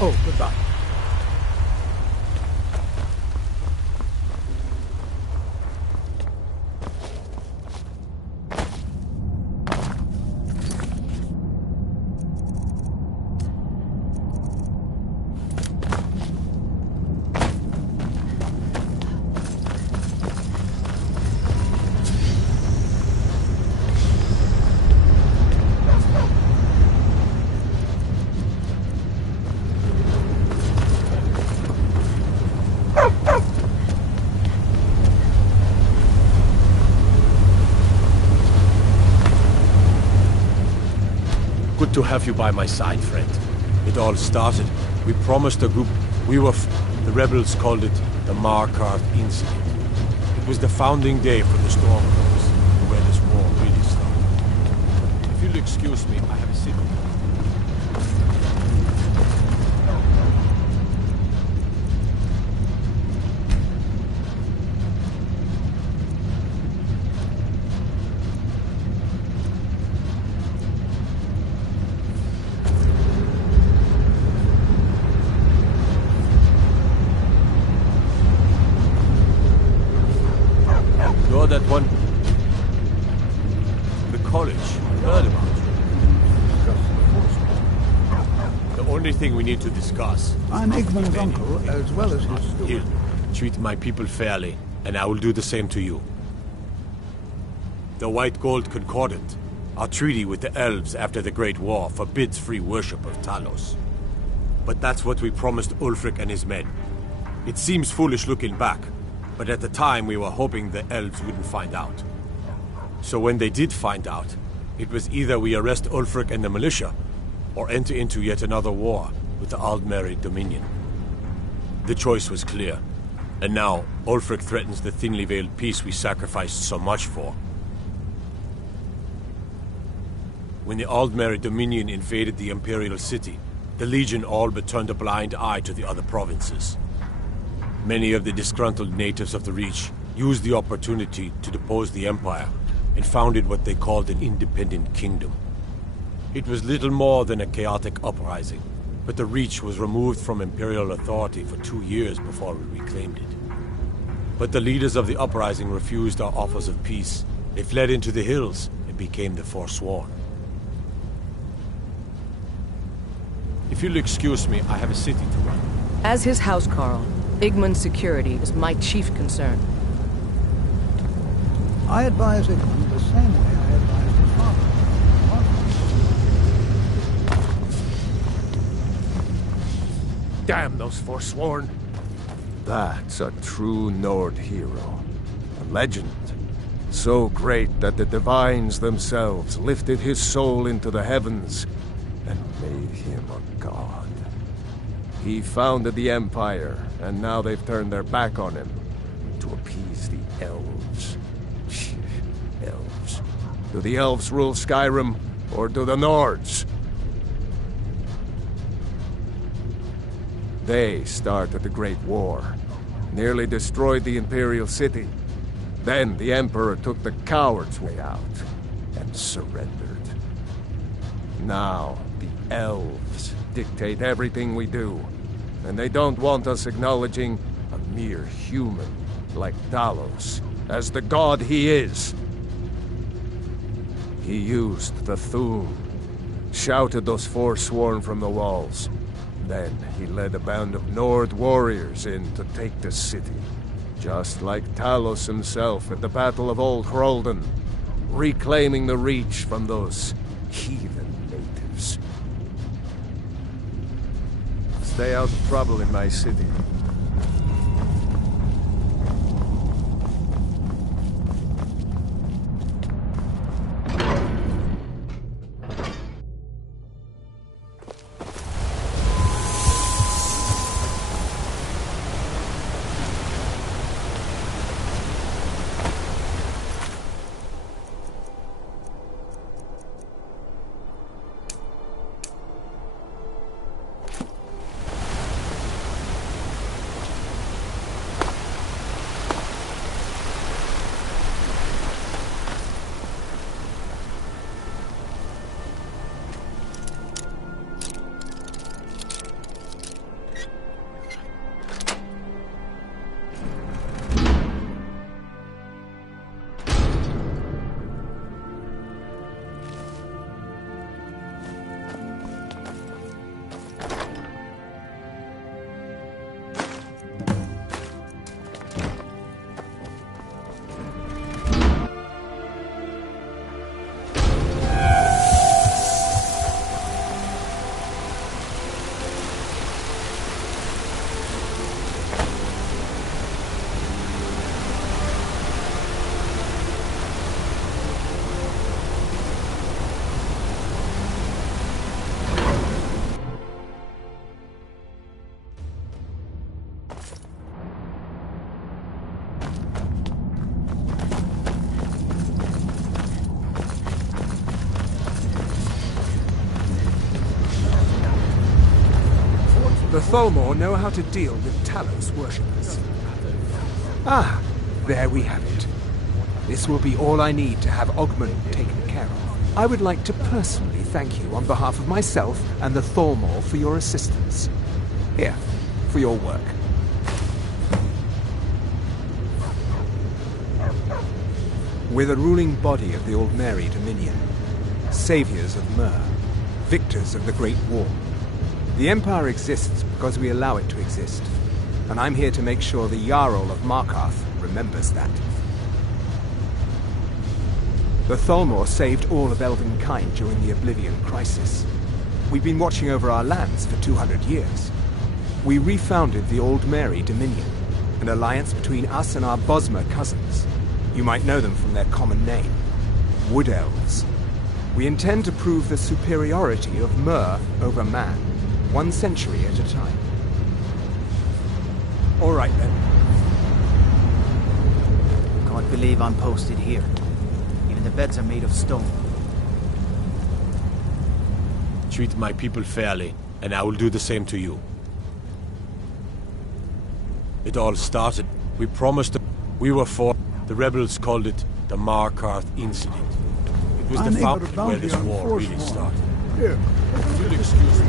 Oh, goodbye. Good to have you by my side, friend. It all started. We promised a group... The rebels called it the Markarth Incident. It was the founding day for the Stormcloaks, where this war really started. If you'll excuse me, I have a secret. You're that one... The college. Heard about you. The only thing we need to discuss... I'm Igman's uncle, as well as his steward. Here, treat my people fairly, and I will do the same to you. The White Gold Concordant, our treaty with the elves after the Great War, forbids free worship of Talos. But that's what we promised Ulfric and his men. It seems foolish looking back, but at the time we were hoping the elves wouldn't find out. So when they did find out, it was either we arrest Ulfric and the militia, or enter into yet another war with the Aldmeri Dominion. The choice was clear, and now Ulfric threatens the thinly veiled peace we sacrificed so much for. When the Aldmeri Dominion invaded the Imperial City, the Legion all but turned a blind eye to the other provinces. Many of the disgruntled natives of the Reach used the opportunity to depose the Empire and founded what they called an independent kingdom. It was little more than a chaotic uprising, but the Reach was removed from Imperial authority for 2 years before we reclaimed it. But the leaders of the uprising refused our offers of peace. They fled into the hills and became the Forsworn. If you'll excuse me, I have a city to run. As his housecarl, Igman's security is my chief concern. I advise Igman the same way I advised his father. Damn those Forsworn! That's a true Nord hero. A legend. So great that the divines themselves lifted his soul into the heavens and made him a god. He founded the Empire, and now they've turned their back on him to appease the elves. Elves. Do the elves rule Skyrim, or do the Nords? They started the Great War, nearly destroyed the Imperial City. Then the Emperor took the coward's way out and surrendered. Now the elves dictate everything we do, and they don't want us acknowledging a mere human like Talos as the god he is. He used the Thum, shouted those Forsworn from the walls. Then he led a band of Nord warriors in to take the city, just like Talos himself at the Battle of Old Hroldan, reclaiming the Reach from those heathen natives. Stay out of trouble in my city. The Tholmor know how to deal with Talos worshippers. Ah, there we have it. This will be all I need to have Ogmund taken care of. I would like to personally thank you on behalf of myself and the Tholmor for your assistance. Here, for your work. We're the ruling body of the Aldmeri Dominion, saviors of Myr, victors of the Great War. The Empire exists because we allow it to exist, and I'm here to make sure the Jarl of Markarth remembers that. The Tholmor saved all of Elvenkind during the Oblivion Crisis. We've been watching over our lands for 200 years. We refounded the Aldmeri Dominion, an alliance between us and our Bosmer cousins. You might know them from their common name, Wood Elves. We intend to prove the superiority of Myr over man, 1 century at a time. All right, then. Can't believe I'm posted here. Even the beds are made of stone. treated my people fairly, and I will do the same to you. It all started. We promised we were for. The rebels called it the Markarth Incident. It was the fountain where this war really started. Here. You'll excuse me.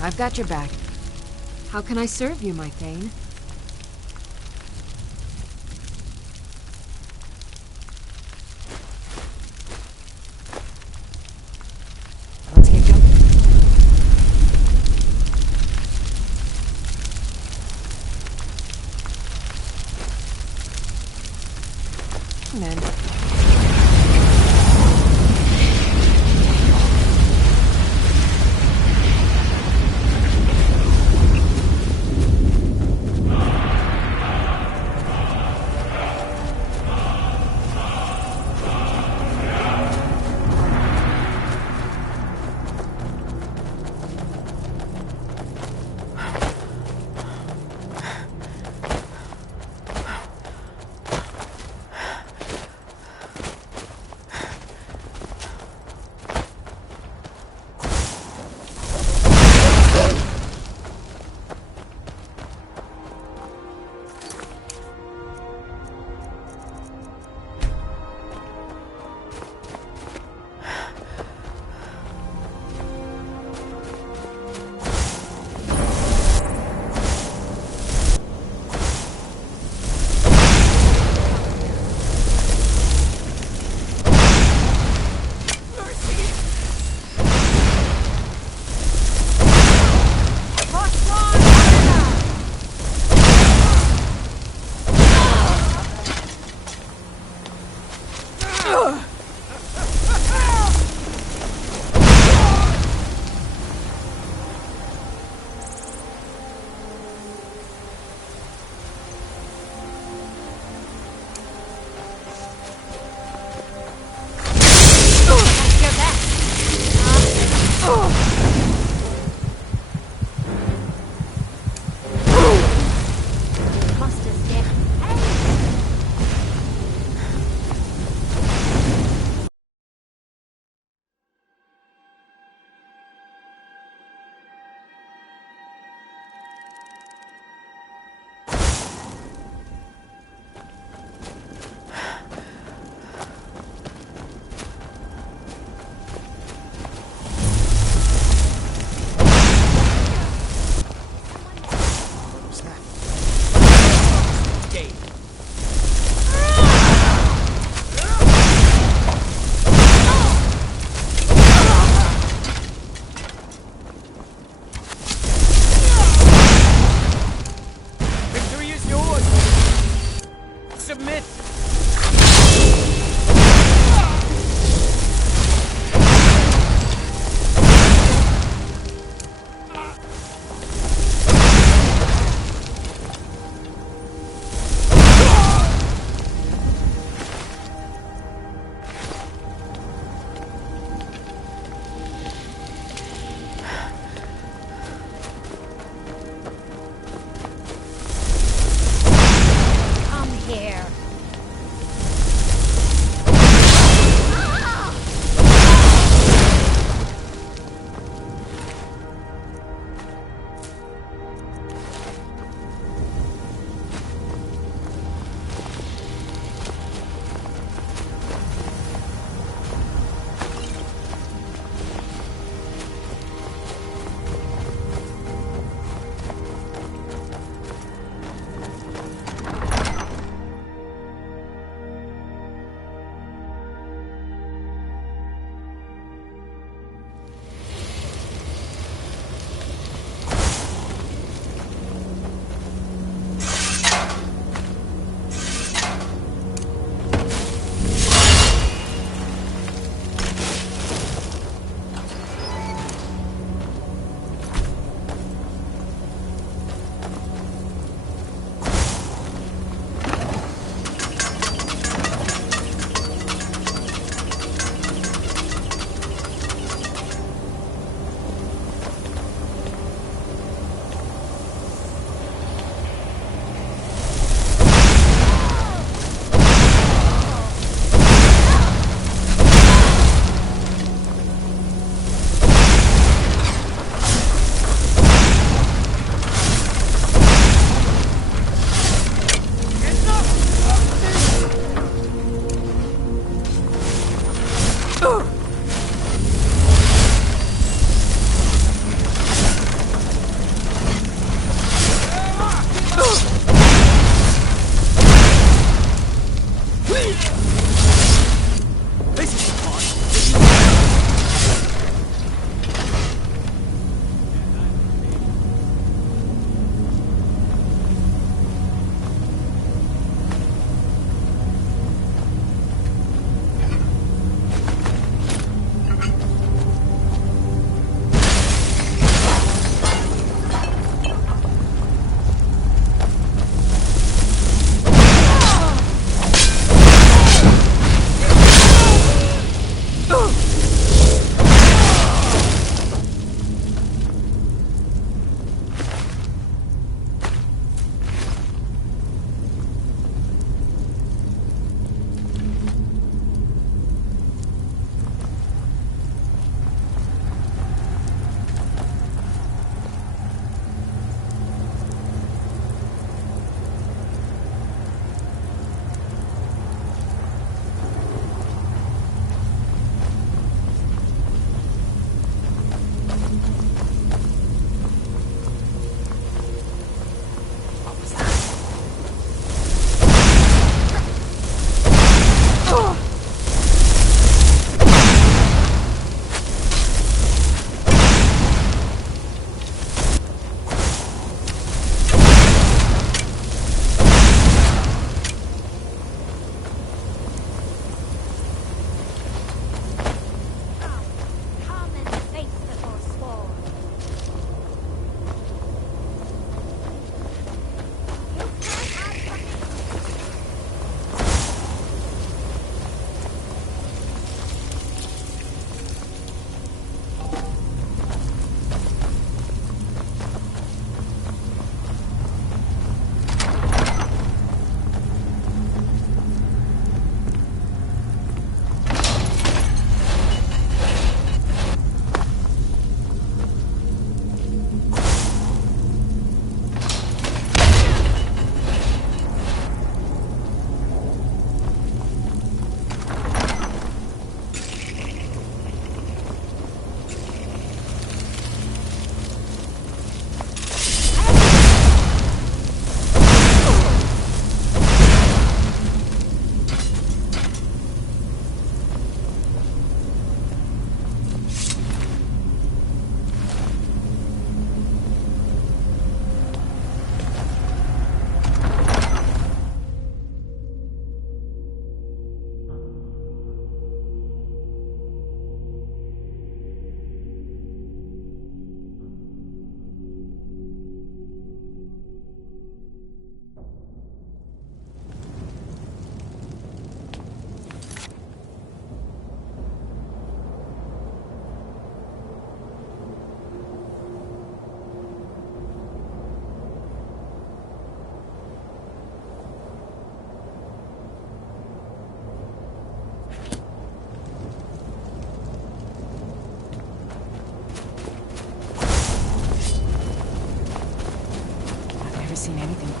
I've got your back. How can I serve you, my Thane? Let's get going.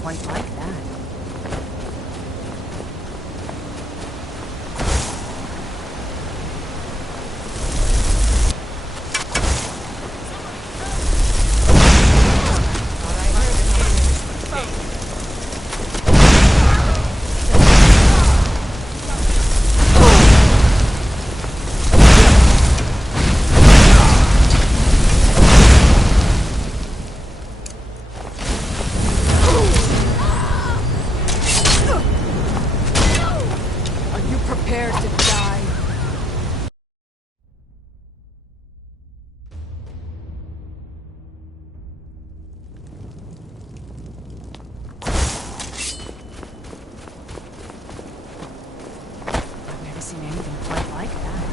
quite like that. Prepare to die. I've never seen anything quite like that.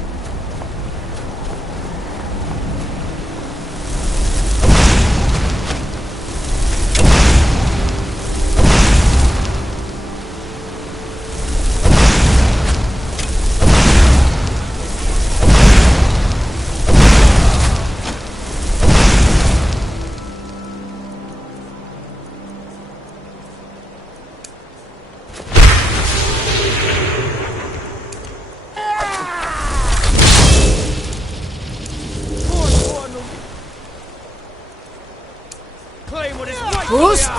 Claim what is right. Boost!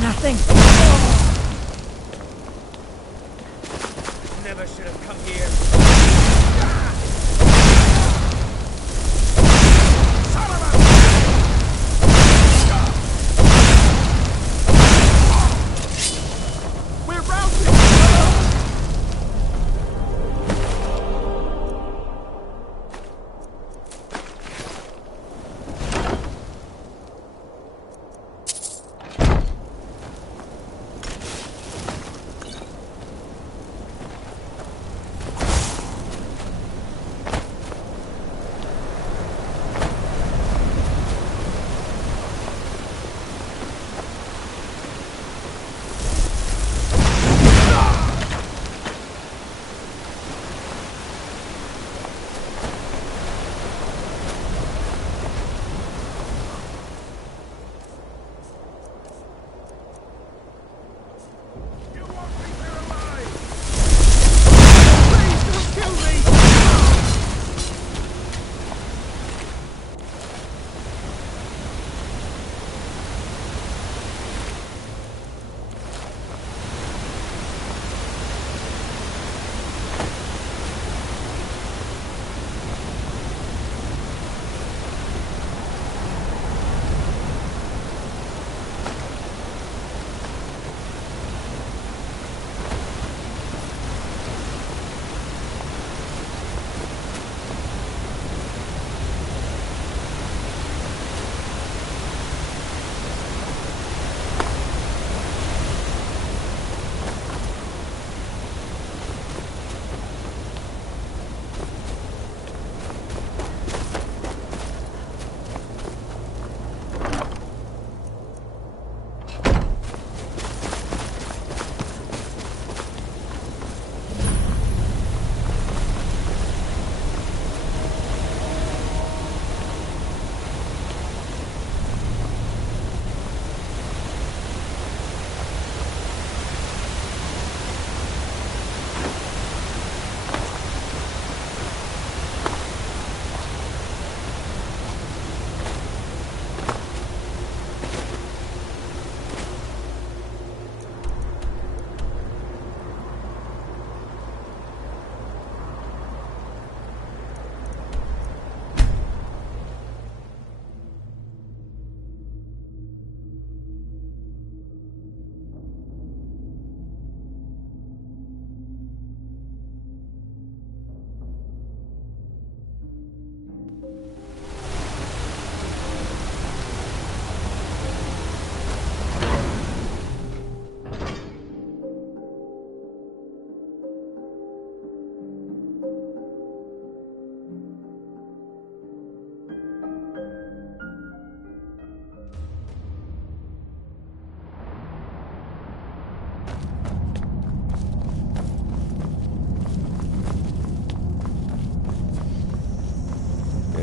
Nothing. Never should have come here. We're routed.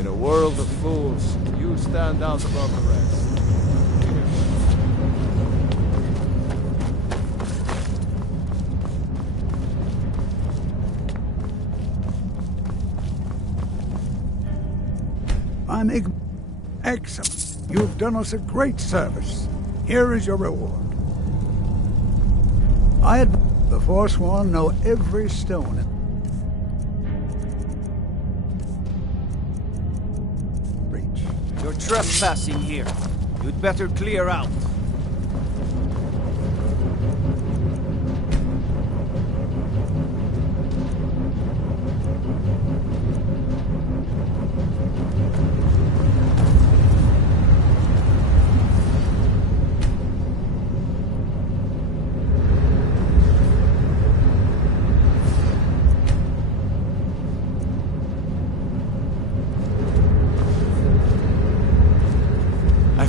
In a world of fools, you stand out above the rest. I'm Excellent. You've done us a great service. Here is your reward. The Forsworn know every stone. You're trespassing here. You'd better clear out.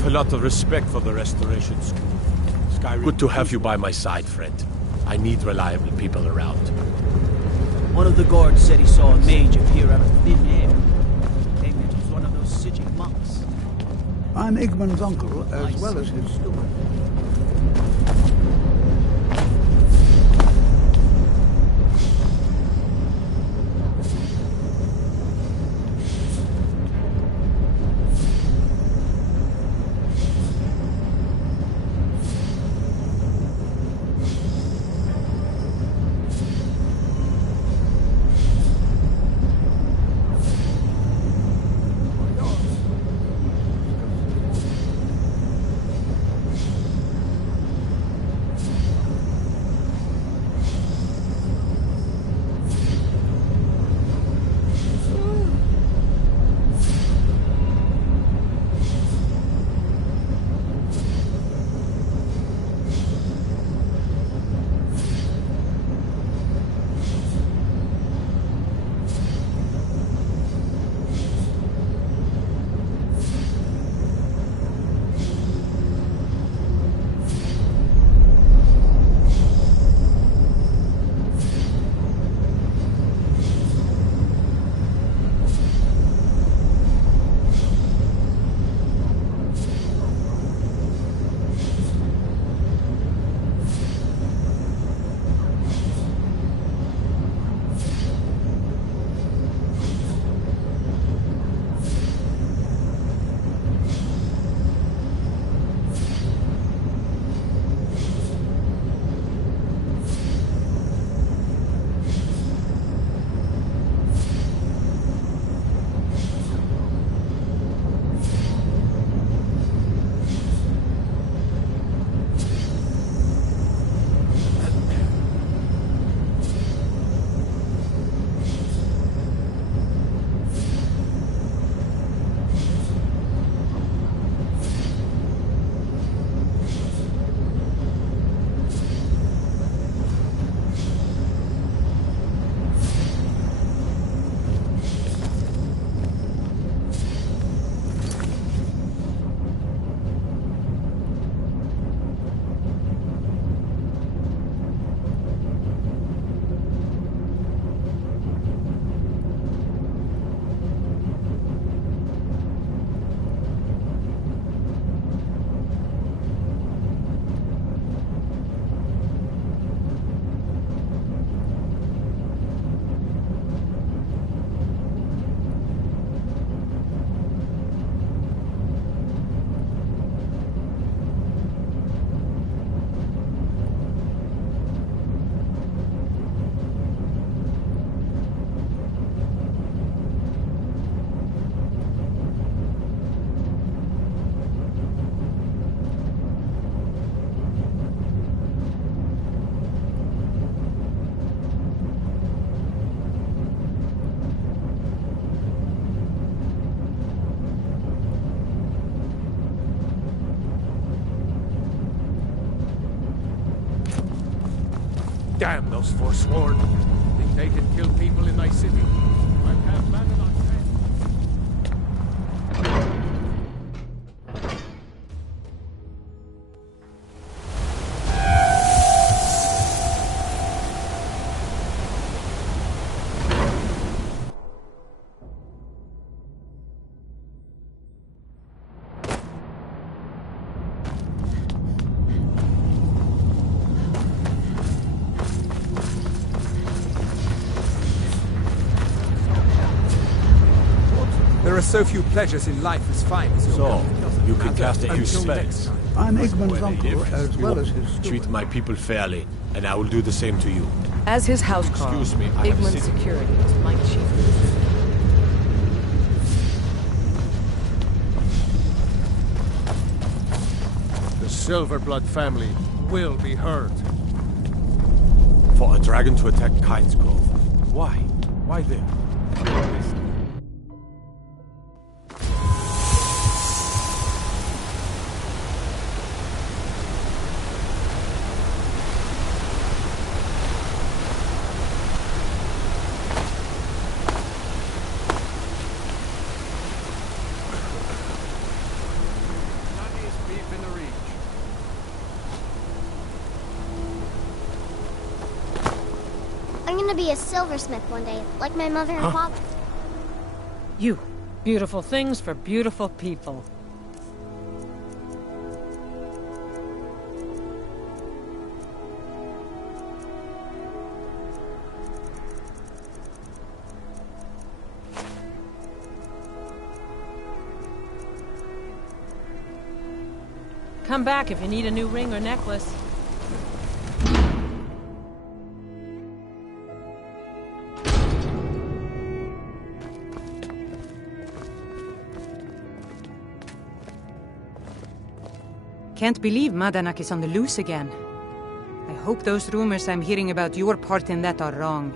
A lot of respect for the Restoration School. Skyreemu, good to have you by my side, friend. I need reliable people around. One of the guards said he saw a mage appear out of thin air. Maybe it was one of those Sijic monks. I'm Igman's uncle, as well as his steward. Damn those Forsworn. Think they can kill people in thy city? I've had man in our are so few pleasures in life as fine as your So, company. you can cast a few Until next spells. time. I'm Igmund's Where they uncle live, as well as his treat my people fairly, and I will do the same to you. As his housecarl, Excuse me, I have a Igmund city. Security is my chief. The Silverblood family will be heard. For a dragon to attack Kyne's Grove. Why? Why there? I'm gonna be a silversmith one day, like my mother and father. You. Beautiful things for beautiful people. Come back if you need a new ring or necklace. Can't believe Madanak is on the loose again. I hope those rumors I'm hearing about your part in that are wrong.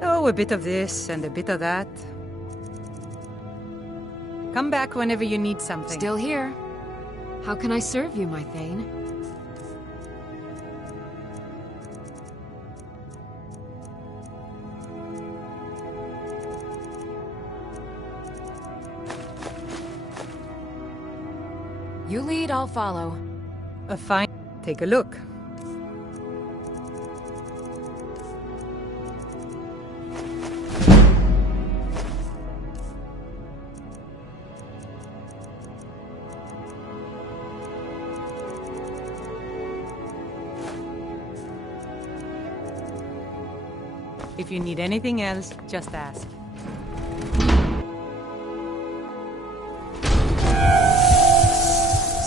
Oh, a bit of this and a bit of that. Come back whenever you need something. Still here. How can I serve you, my Thane? You lead, I'll follow. A fine... Take a look. If you need anything else, just ask.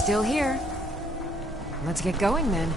Still here. Let's get going then.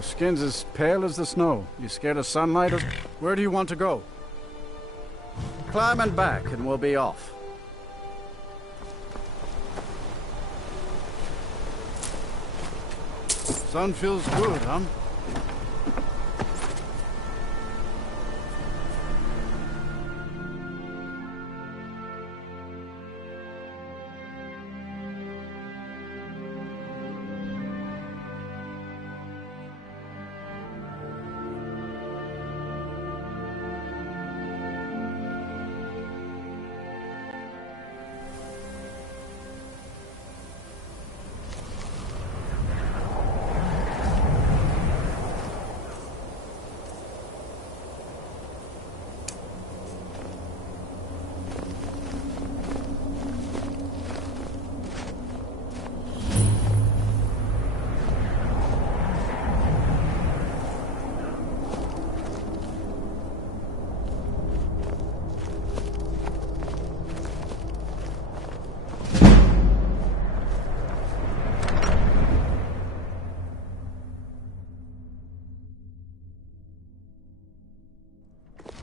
Their skin's as pale as the snow. You scared of sunlight? Or... Where do you want to go? Climb and back, and we'll be off. Sun feels good, huh?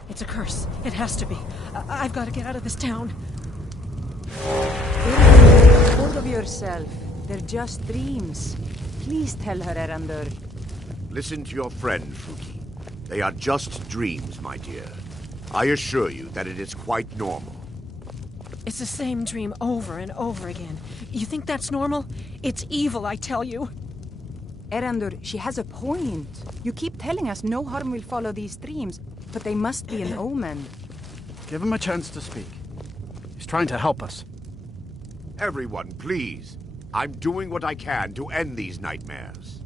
It's a curse. It has to be. I've got to get out of this town. Hold of yourself. They're just dreams. Please tell her, Erandur. Listen to your friend, Fuki. They are just dreams, my dear. I assure you that it is quite normal. It's the same dream over and over again. You think that's normal? It's evil, I tell you. Erandur, she has a point. You keep telling us no harm will follow these dreams, but they must be an omen. Give him a chance to speak. He's trying to help us. Everyone, please. I'm doing what I can to end these nightmares.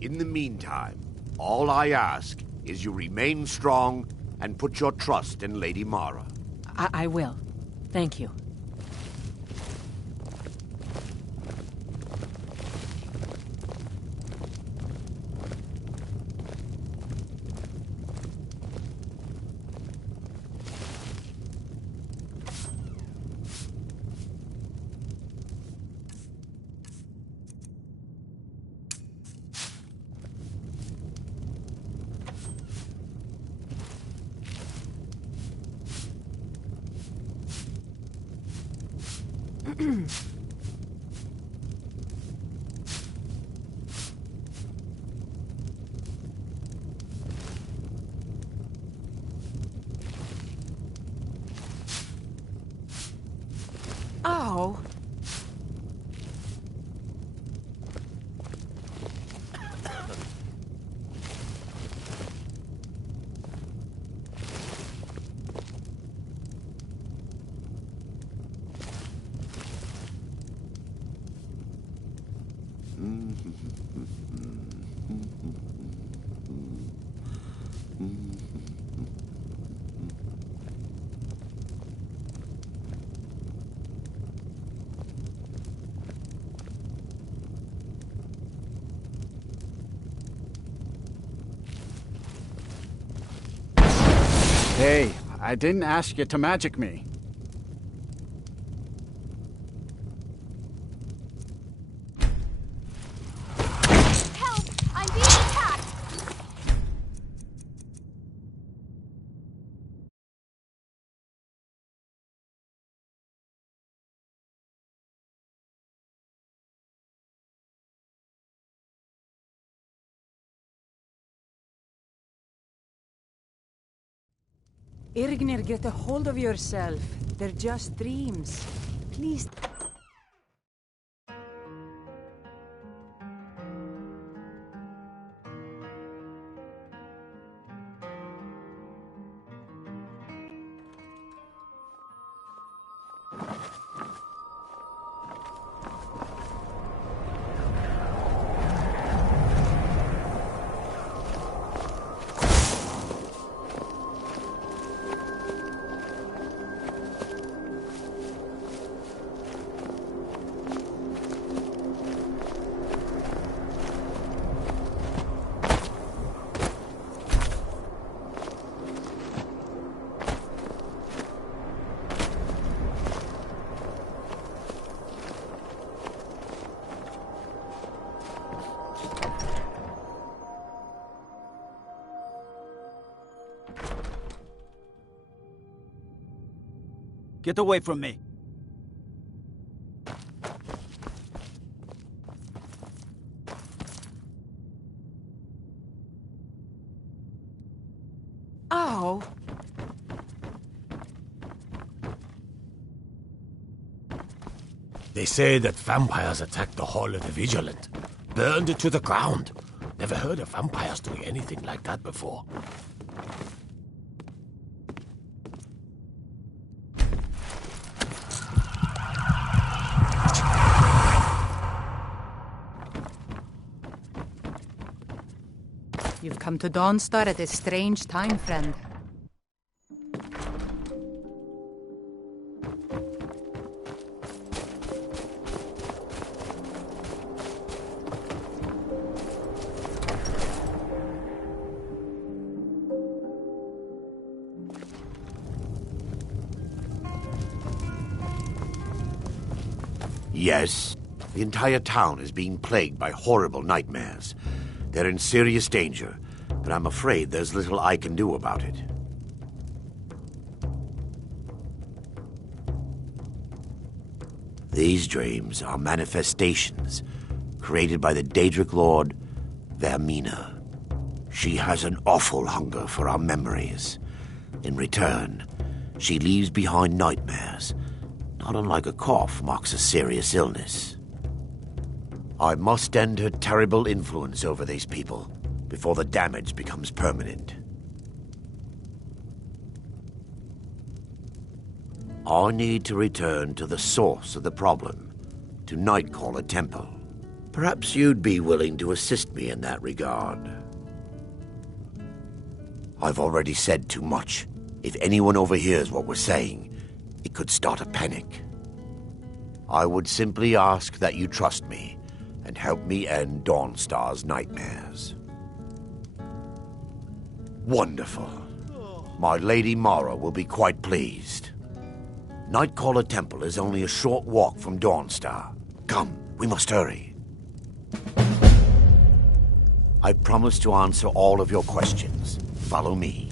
In the meantime, all I ask is you remain strong and put your trust in Lady Mara. I will. Thank you. Oh. Hey, I didn't ask you to magic me. Help! I'm being attacked! Irgnir, get a hold of yourself. They're just dreams. Please. Get away from me. Oh. They say that vampires attacked the Hall of the Vigilant, burned it to the ground. Never heard of vampires doing anything like that before. You've come to Dawnstar at a strange time, friend. Yes, the entire town is being plagued by horrible nightmares. They're in serious danger, but I'm afraid there's little I can do about it. These dreams are manifestations created by the Daedric Lord, Vermina. She has an awful hunger for our memories. In return, she leaves behind nightmares. Not unlike a cough marks a serious illness. I must end her terrible influence over these people before the damage becomes permanent. I need to return to the source of the problem, to Nightcaller Temple. Perhaps you'd be willing to assist me in that regard. I've already said too much. If anyone overhears what we're saying, it could start a panic. I would simply ask that you trust me and help me end Dawnstar's nightmares. Wonderful. My Lady Mara will be quite pleased. Nightcaller Temple is only a short walk from Dawnstar. Come, we must hurry. I promise to answer all of your questions. Follow me.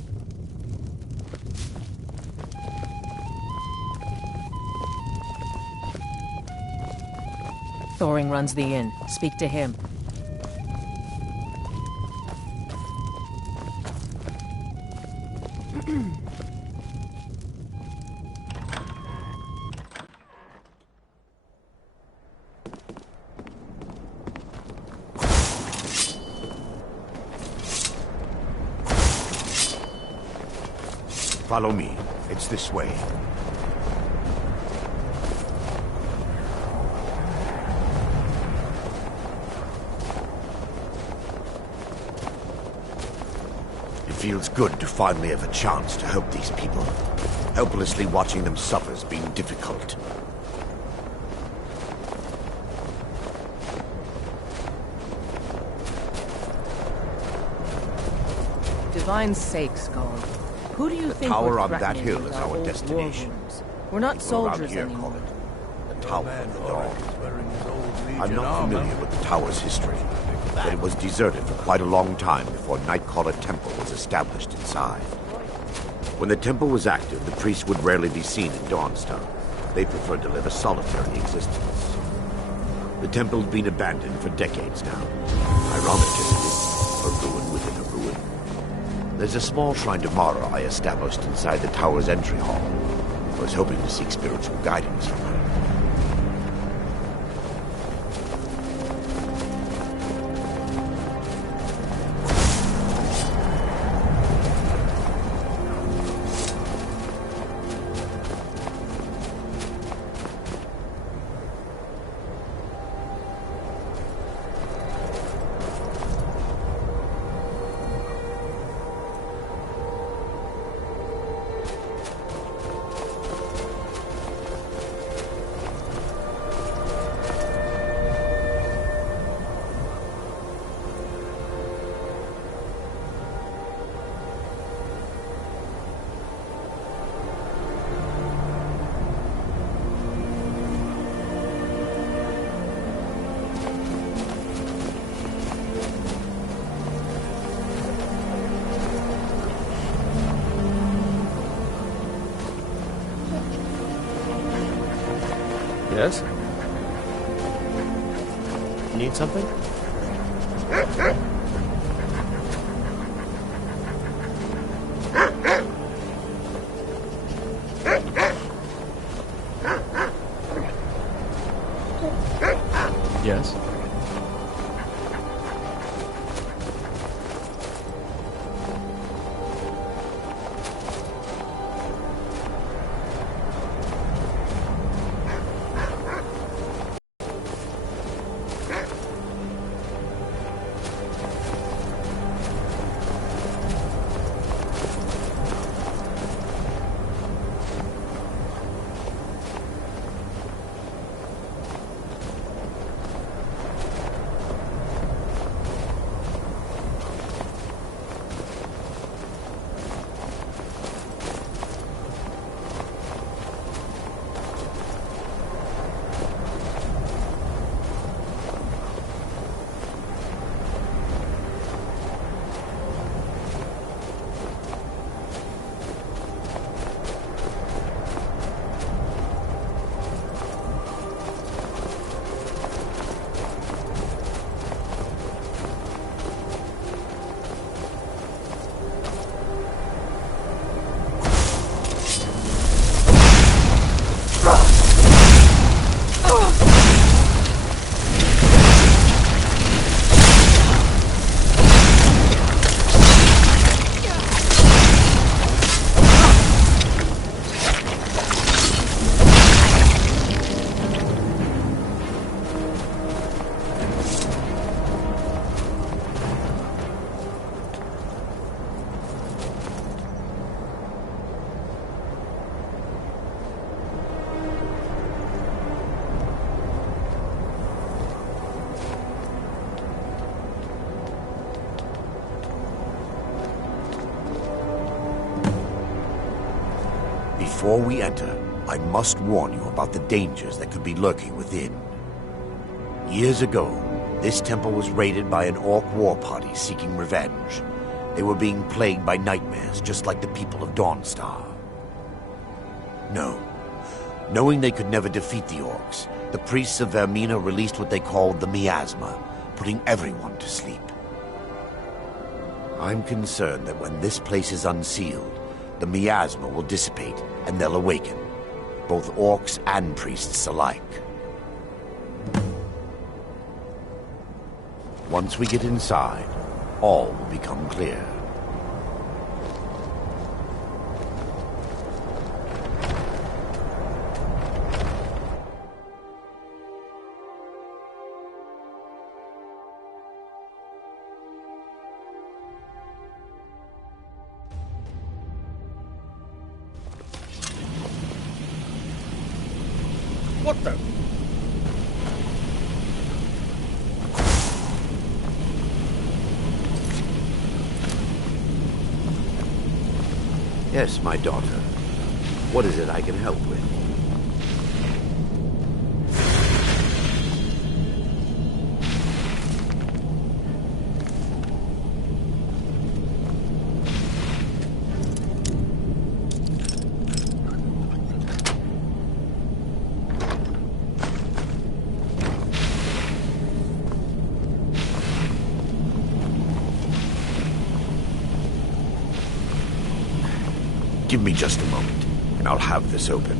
Thoring runs the inn. Speak to him. Follow me. It's this way. It feels good to finally have a chance to help these people. Helplessly watching them suffer has been difficult. Divine's sake, Skull. Who do you The think tower we're on that threatening hill with is our our old destination. war wounds? We're not People around soldiers here anymore. call it the Tower of the Dog. I'm not familiar with the tower's history, but it was deserted for quite a long time before Nightcaller Temple was established inside. When the temple was active, the priests would rarely be seen in Dawnstar. They preferred to live a solitary existence. The temple's been abandoned for decades now. Ironic, isn't it? A ruin within a ruin. There's a small shrine to Mara I established inside the tower's entry hall. I was hoping to seek spiritual guidance from her. Yes? Need something? Yes? Before we enter, I must warn you about the dangers that could be lurking within. Years ago, this temple was raided by an orc war party seeking revenge. They were being plagued by nightmares, just like the people of Dawnstar. Knowing they could never defeat the orcs, the priests of Vermina released what they called the miasma, putting everyone to sleep. I'm concerned that when this place is unsealed, the miasma will dissipate and they'll awaken, both orcs and priests alike. Once we get inside, all will become clear. What the? Yes, my daughter. What is it I can help with? Give me just a moment, and I'll have this open.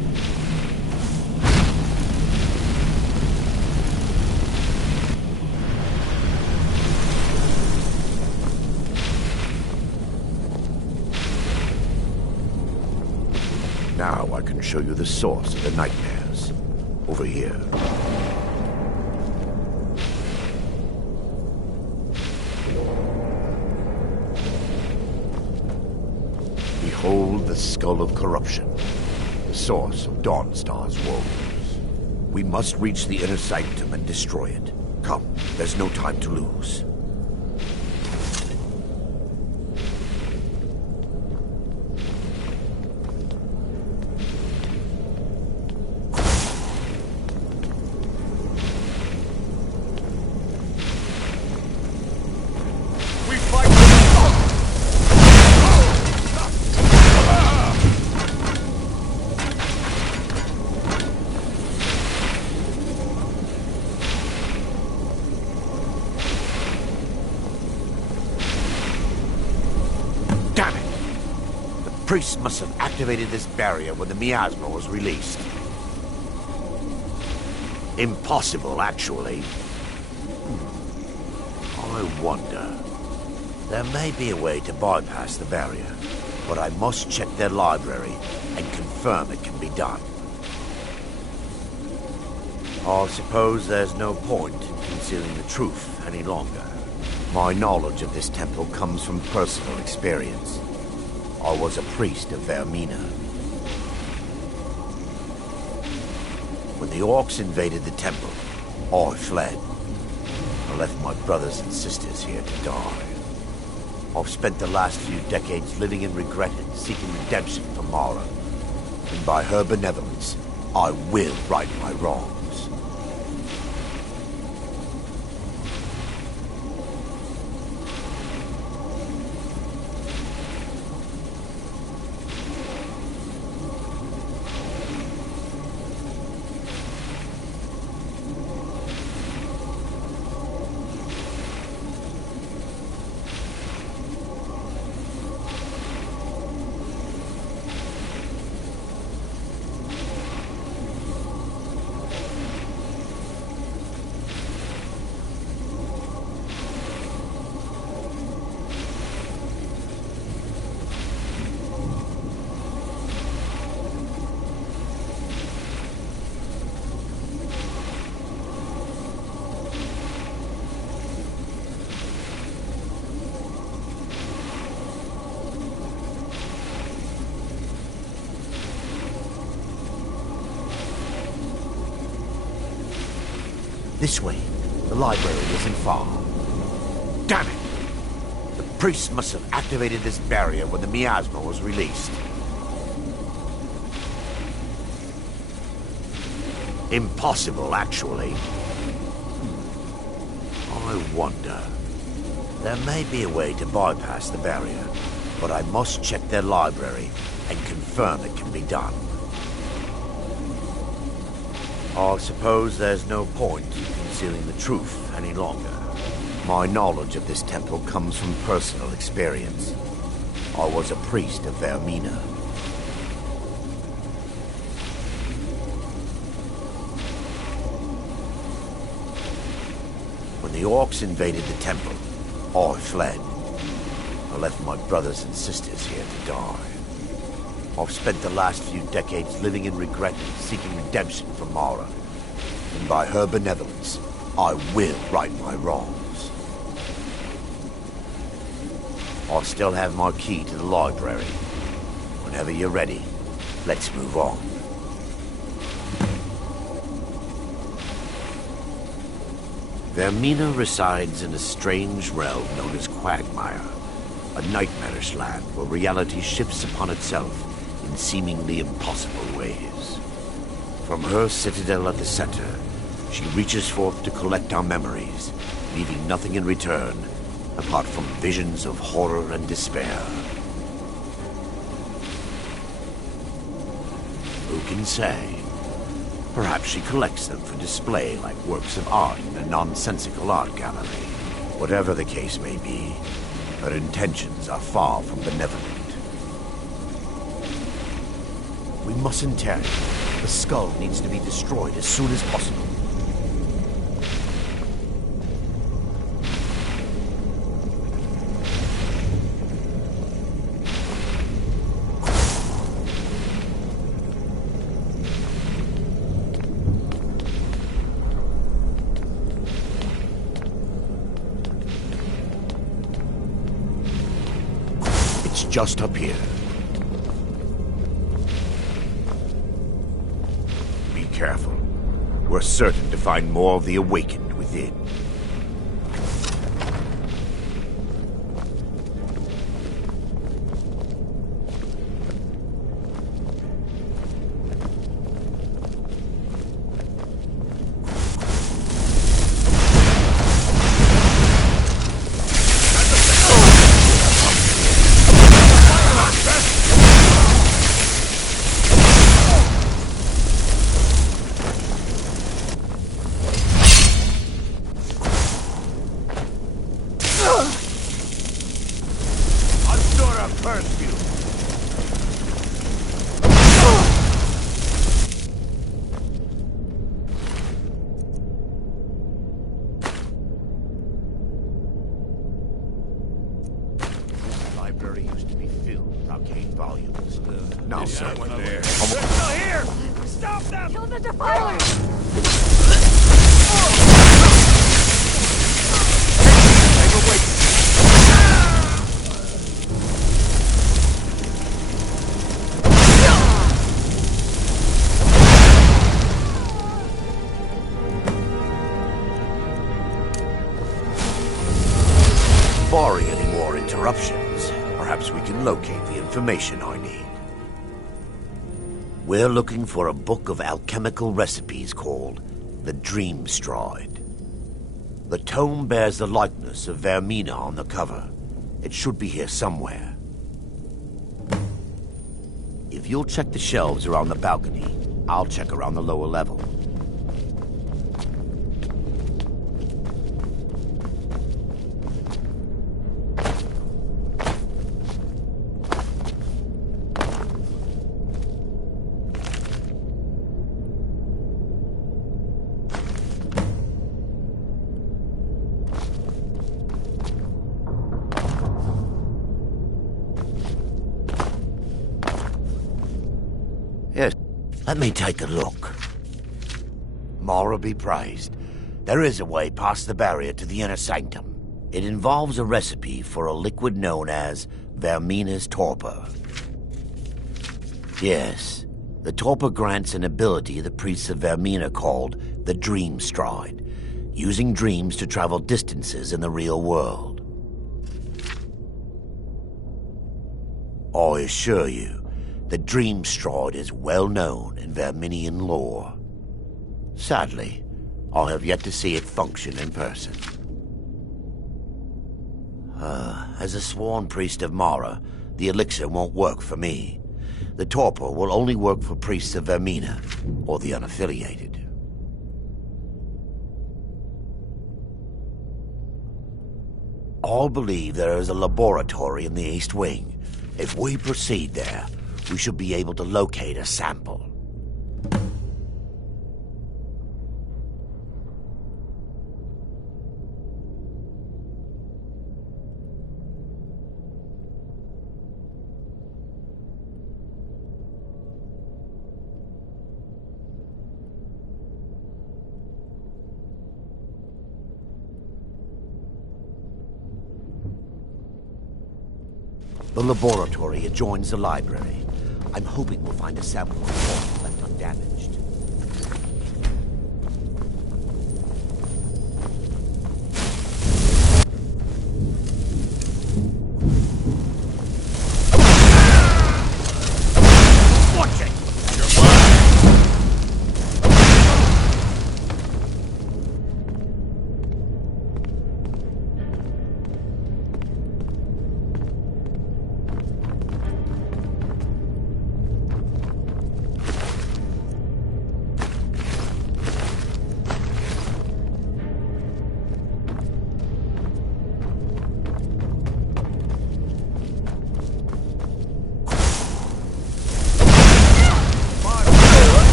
Now I can show you the source of the nightmares. Over here. Behold the Skull of Corruption, the source of Dawnstar's woes. We must reach the inner sanctum and destroy it. Come, there's no time to lose. priests must have activated this barrier when the miasma was released. Impossible, actually. I wonder. There may be a way to bypass the barrier, but I must check their library and confirm it can be done. I suppose there's no point in concealing the truth any longer. My knowledge of this temple comes from personal experience. I was a priest of Vermina. When the orcs invaded the temple, I fled. I left my brothers and sisters here to die. I've spent the last few decades living in regret and seeking redemption from Mara. And by her benevolence, I will right my wrongs. This way. The library isn't far. Damn it! The priests must have activated this barrier when the miasma was released. Impossible, actually. I wonder. There may be a way to bypass the barrier, but I must check their library and confirm it can be done. I suppose there's no point in concealing the truth any longer. My knowledge of this temple comes from personal experience. I was a priest of Vermina. When the orcs invaded the temple, I fled. I left my brothers and sisters here to die. I've spent the last few decades living in regret and seeking redemption from Mara. And by her benevolence, I will right my wrongs. I still have my key to the library. Whenever you're ready, let's move on. Vermina resides in a strange realm known as Quagmire, a nightmarish land where reality shifts upon itself in seemingly impossible ways. From her citadel at the center, she reaches forth to collect our memories, leaving nothing in return apart from visions of horror and despair. Who can say? Perhaps she collects them for display like works of art in a nonsensical art gallery. Whatever the case may be, her intentions are far from benevolent. We mustn't tarry. The skull needs to be destroyed as soon as possible. It's just up here. Careful. We're certain to find more of the awakened within. library used to be filled with arcane volumes. Now someone there. They're still here! Stop them! Kill the defilers! Barring any more interruptions, perhaps we can locate the information I need. We're looking for a book of alchemical recipes called the Dream Stride. The tome bears the likeness of Vermina on the cover. It should be here somewhere. If you'll check the shelves around the balcony, I'll check around the lower level. Yes, let me take a look. Mara be praised. There is a way past the barrier to the inner sanctum. It involves a recipe for a liquid known as Vermina's torpor. Yes, the torpor grants an ability the priests of Vermina called the Dream Stride, using dreams to travel distances in the real world. I assure you, the Dream Stride is well known in Verminian lore. Sadly, I have yet to see it function in person. As a sworn priest of Mara, the elixir won't work for me. The torpor will only work for priests of Vermina, or the unaffiliated. I believe there is a laboratory in the East Wing. If we proceed there, we should be able to locate a sample. The laboratory adjoins the library. I'm hoping we'll find a sample of water left undamaged. Watch it!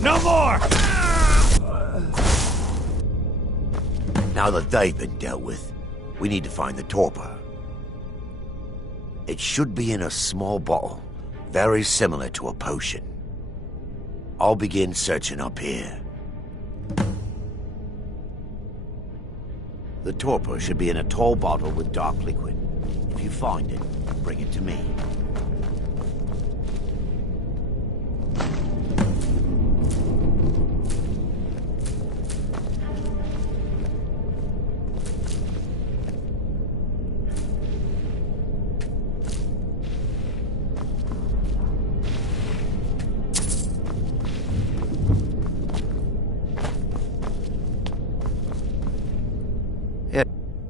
No more! Now that they've been dealt with, we need to find the torpor. It should be in a small bottle, very similar to a potion. I'll begin searching up here. The torpor should be in a tall bottle with dark liquid. If you find it, bring it to me.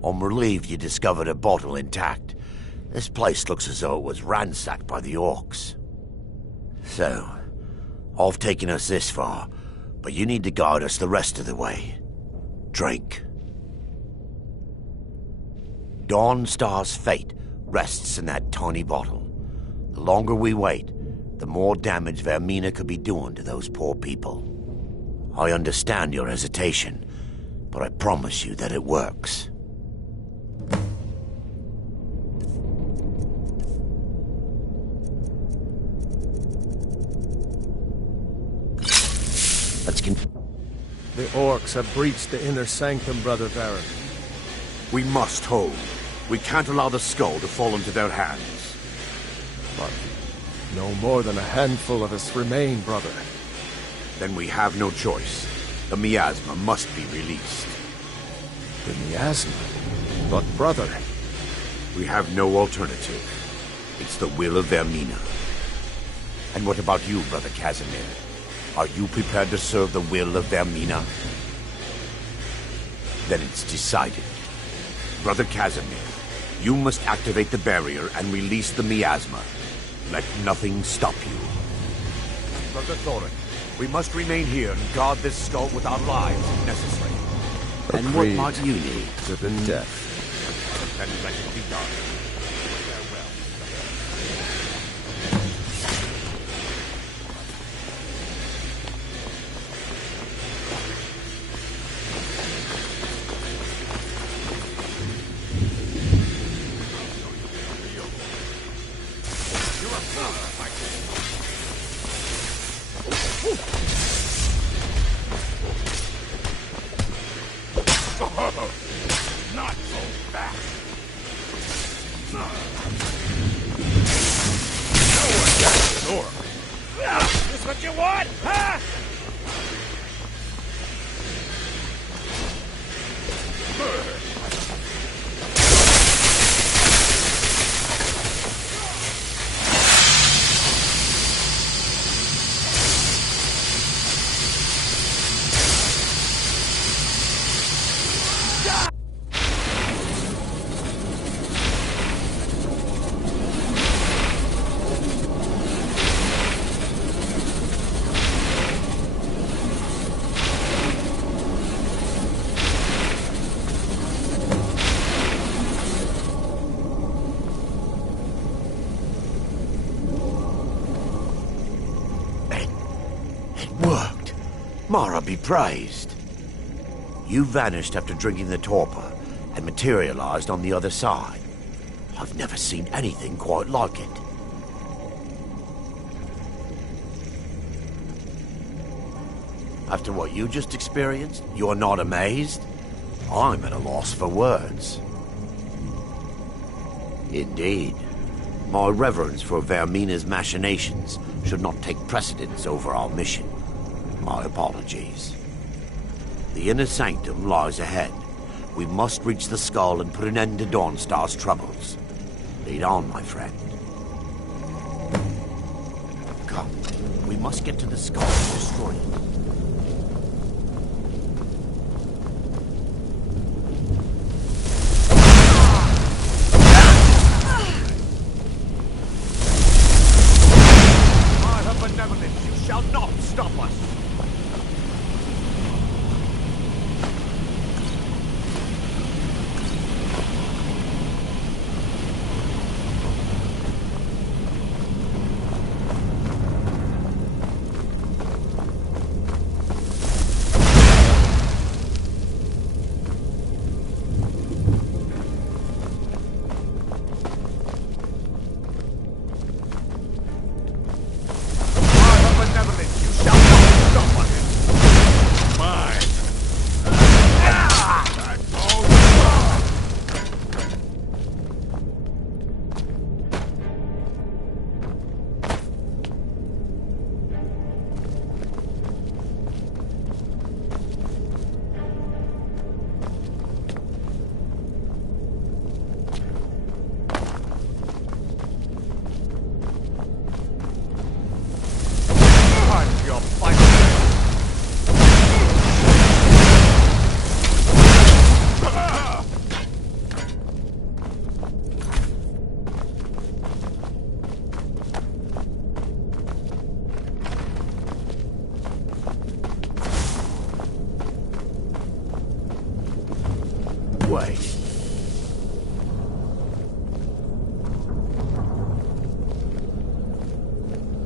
I'm relieved you discovered a bottle intact. This place looks as though it was ransacked by the orcs. So, I've taken us this far, but you need to guide us the rest of the way. Drink. Dawnstar's fate rests in that tiny bottle. The longer we wait, the more damage Vermina could be doing to those poor people. I understand your hesitation, but I promise you that it works. Let's The orcs have breached the inner sanctum, Brother Baron. We must hold. We can't allow the skull to fall into their hands. But no more than a handful of us remain, brother. Then we have no choice. The miasma must be released. The miasma? But brother... We have no alternative. It's the will of Vermina. And what about you, Brother Casimir? Are you prepared to serve the will of Vermina? Then it's decided. Brother Casimir, you must activate the barrier and release the miasma. Let nothing stop you. Brother Thorin, we must remain here and guard this skull with our lives if necessary. And what might you need? To the death. Then let it be done. Farewell. Not so fast. No one got an orc. This what you want, huh? Mara be praised. You vanished after drinking the torpor and materialized on the other side. I've never seen anything quite like it. After what you just experienced, you're not amazed? I'm at a loss for words. Indeed. My reverence for Vermina's machinations should not take precedence over our mission. My apologies. The inner sanctum lies ahead. We must reach the skull and put an end to Dawnstar's troubles. Lead on, my friend. Come, we must get to the skull and destroy it. By her benevolence, you shall not stop us! By her benevolence, you shall not...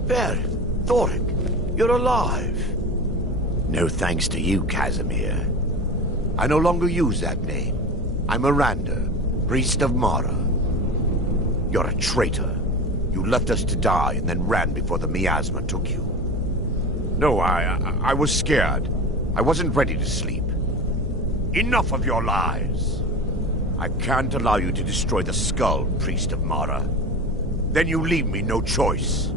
Baron, Thoric, you're alive. No thanks to you, Casimir. I no longer use that name. I'm Miranda, priest of Mara. You're a traitor. You left us to die and then ran before the miasma took you. No, I was scared. I wasn't ready to sleep. Enough of your lies. I can't allow you to destroy the skull, priest of Mara. Then you leave me no choice.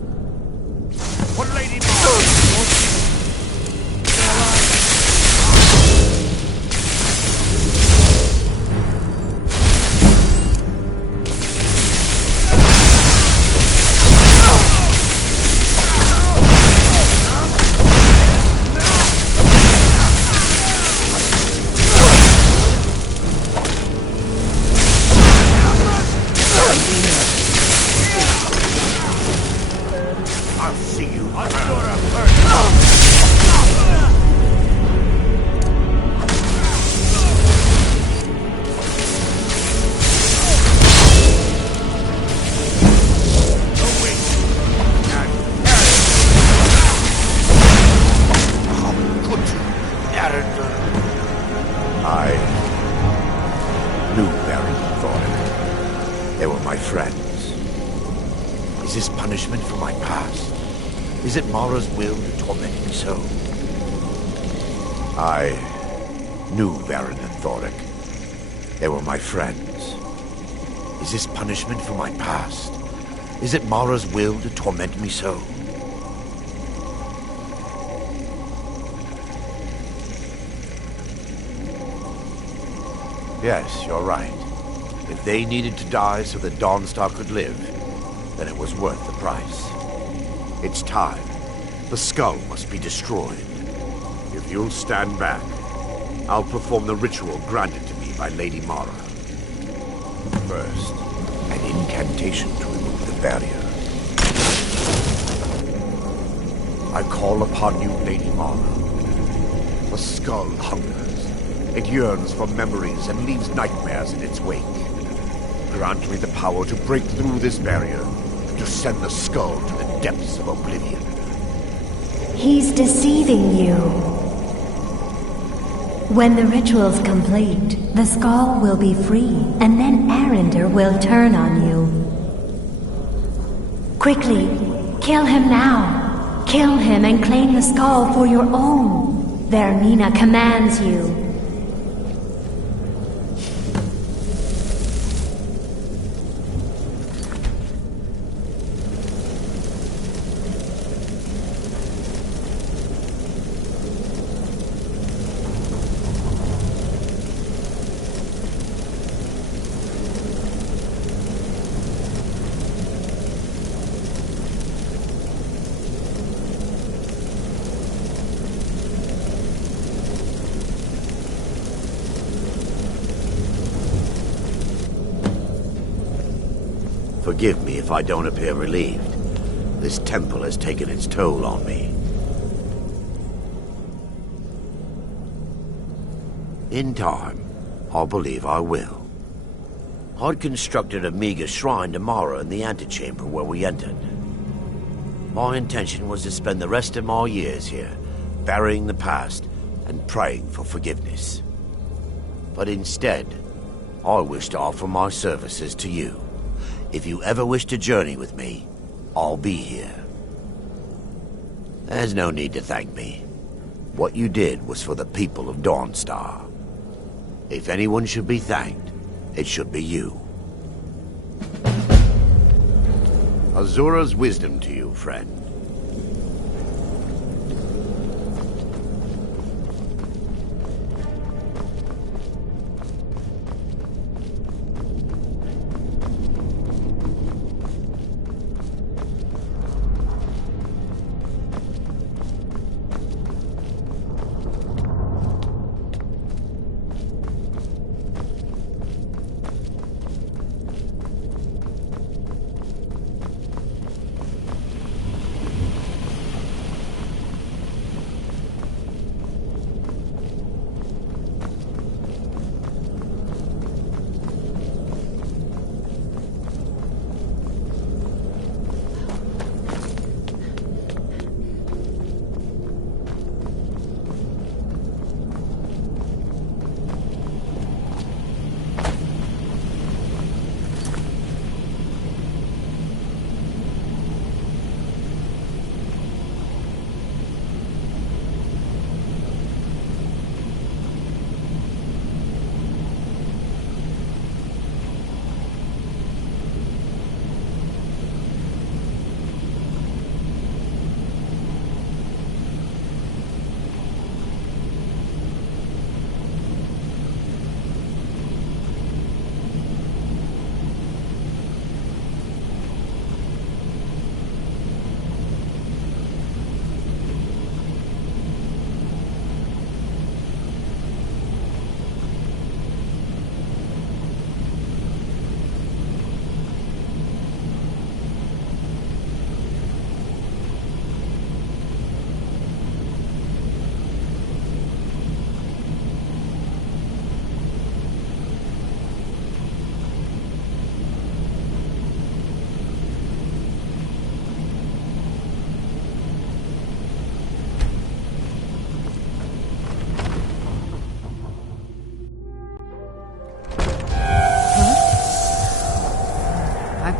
For Lady Mara! I'll see you. I knew Baron Thoric. They were my friends. Is this punishment for my past? Is it Mara's will to torment me so? I knew Baron and Thoric. They were my friends. Is this punishment for my past? Is it Mara's will to torment me so? Yes, you're right. If they needed to die so that Dawnstar could live, then it was worth the price. It's time. The skull must be destroyed. If you'll stand back, I'll perform the ritual granted to me by Lady Mara. First, an incantation to remove the barrier. I call upon you, Lady Mara. The skull hungers. It yearns for memories and leaves nightmares in its wake. Grant me the power to break through this barrier, to send the skull to the depths of oblivion. He's deceiving you. When the ritual's complete, the skull will be free, and then Arender will turn on you. Quickly, kill him now. Kill him and claim the skull for your own. Vermina commands you. Forgive me if I don't appear relieved. This temple has taken its toll on me. In time, I believe I will. I'd constructed a meager shrine to Mara in the antechamber where we entered. My intention was to spend the rest of my years here, burying the past and praying for forgiveness. But instead, I wish to offer my services to you. If you ever wish to journey with me, I'll be here. There's no need to thank me. What you did was for the people of Dawnstar. If anyone should be thanked, it should be you. Azura's wisdom to you, friend.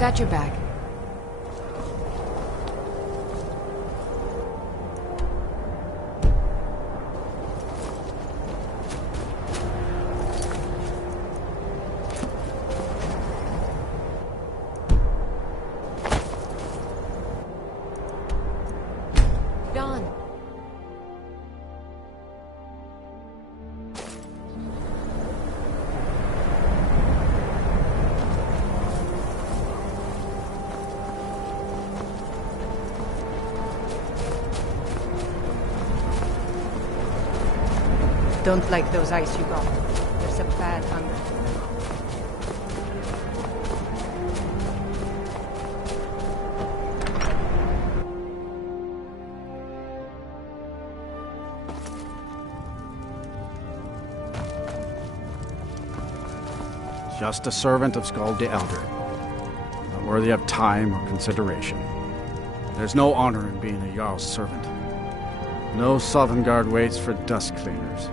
Got your back. Don't like those ice you got. There's a bad hunger. Just a servant of Skald the Elder. Not worthy of time or consideration. There's no honor in being a Jarl's servant. No Sovngarde waits for dust cleaners.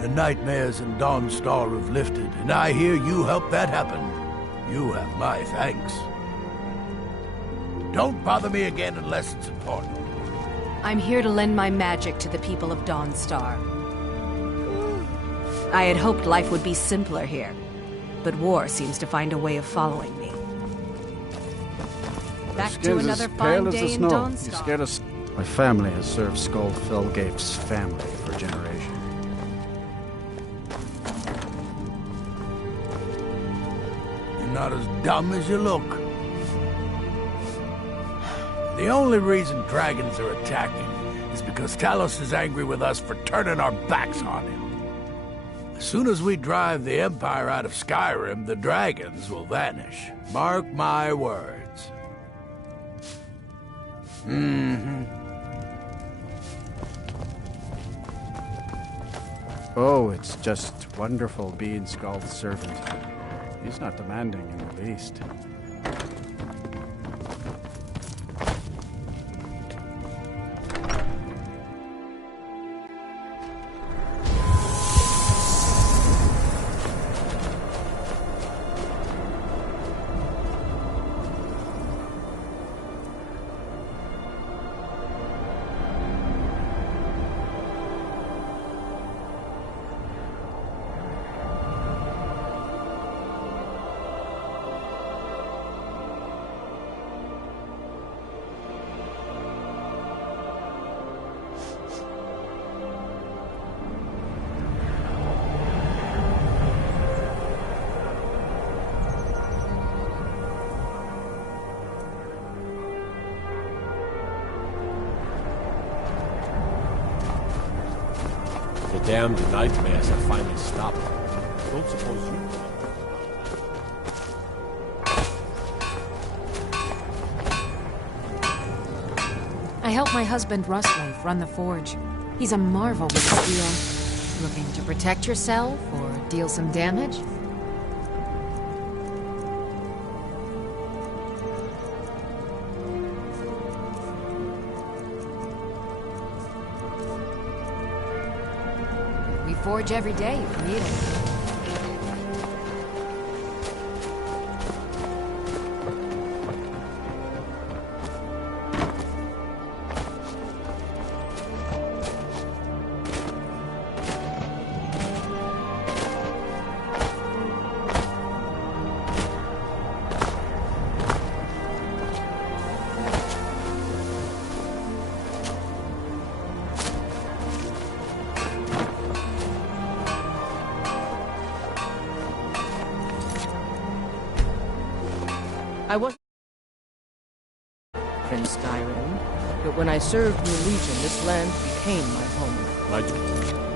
The nightmares in Dawnstar have lifted, and I hear you helped that happen. You have my thanks. Don't bother me again unless it's important. I'm here to lend my magic to the people of Dawnstar. I had hoped life would be simpler here, but war seems to find a way of following me. Back to another fine day in Dawnstar. You scared us. My family has served Skald Felgape's family for generations. You're not as dumb as you look. The only reason dragons are attacking is because Talos is angry with us for turning our backs on him. As soon as we drive the Empire out of Skyrim, the dragons will vanish. Mark my words. Oh, it's just wonderful being Skald's servant. He's not demanding in the least. The damned nightmares have finally stopped. Don't suppose you... I help my husband Rustleif run the forge. He's a marvel with steel. Looking to protect yourself or deal some damage? We forge every day if you need it. I was in Skyreemu, but when I served your legion, this land became my home.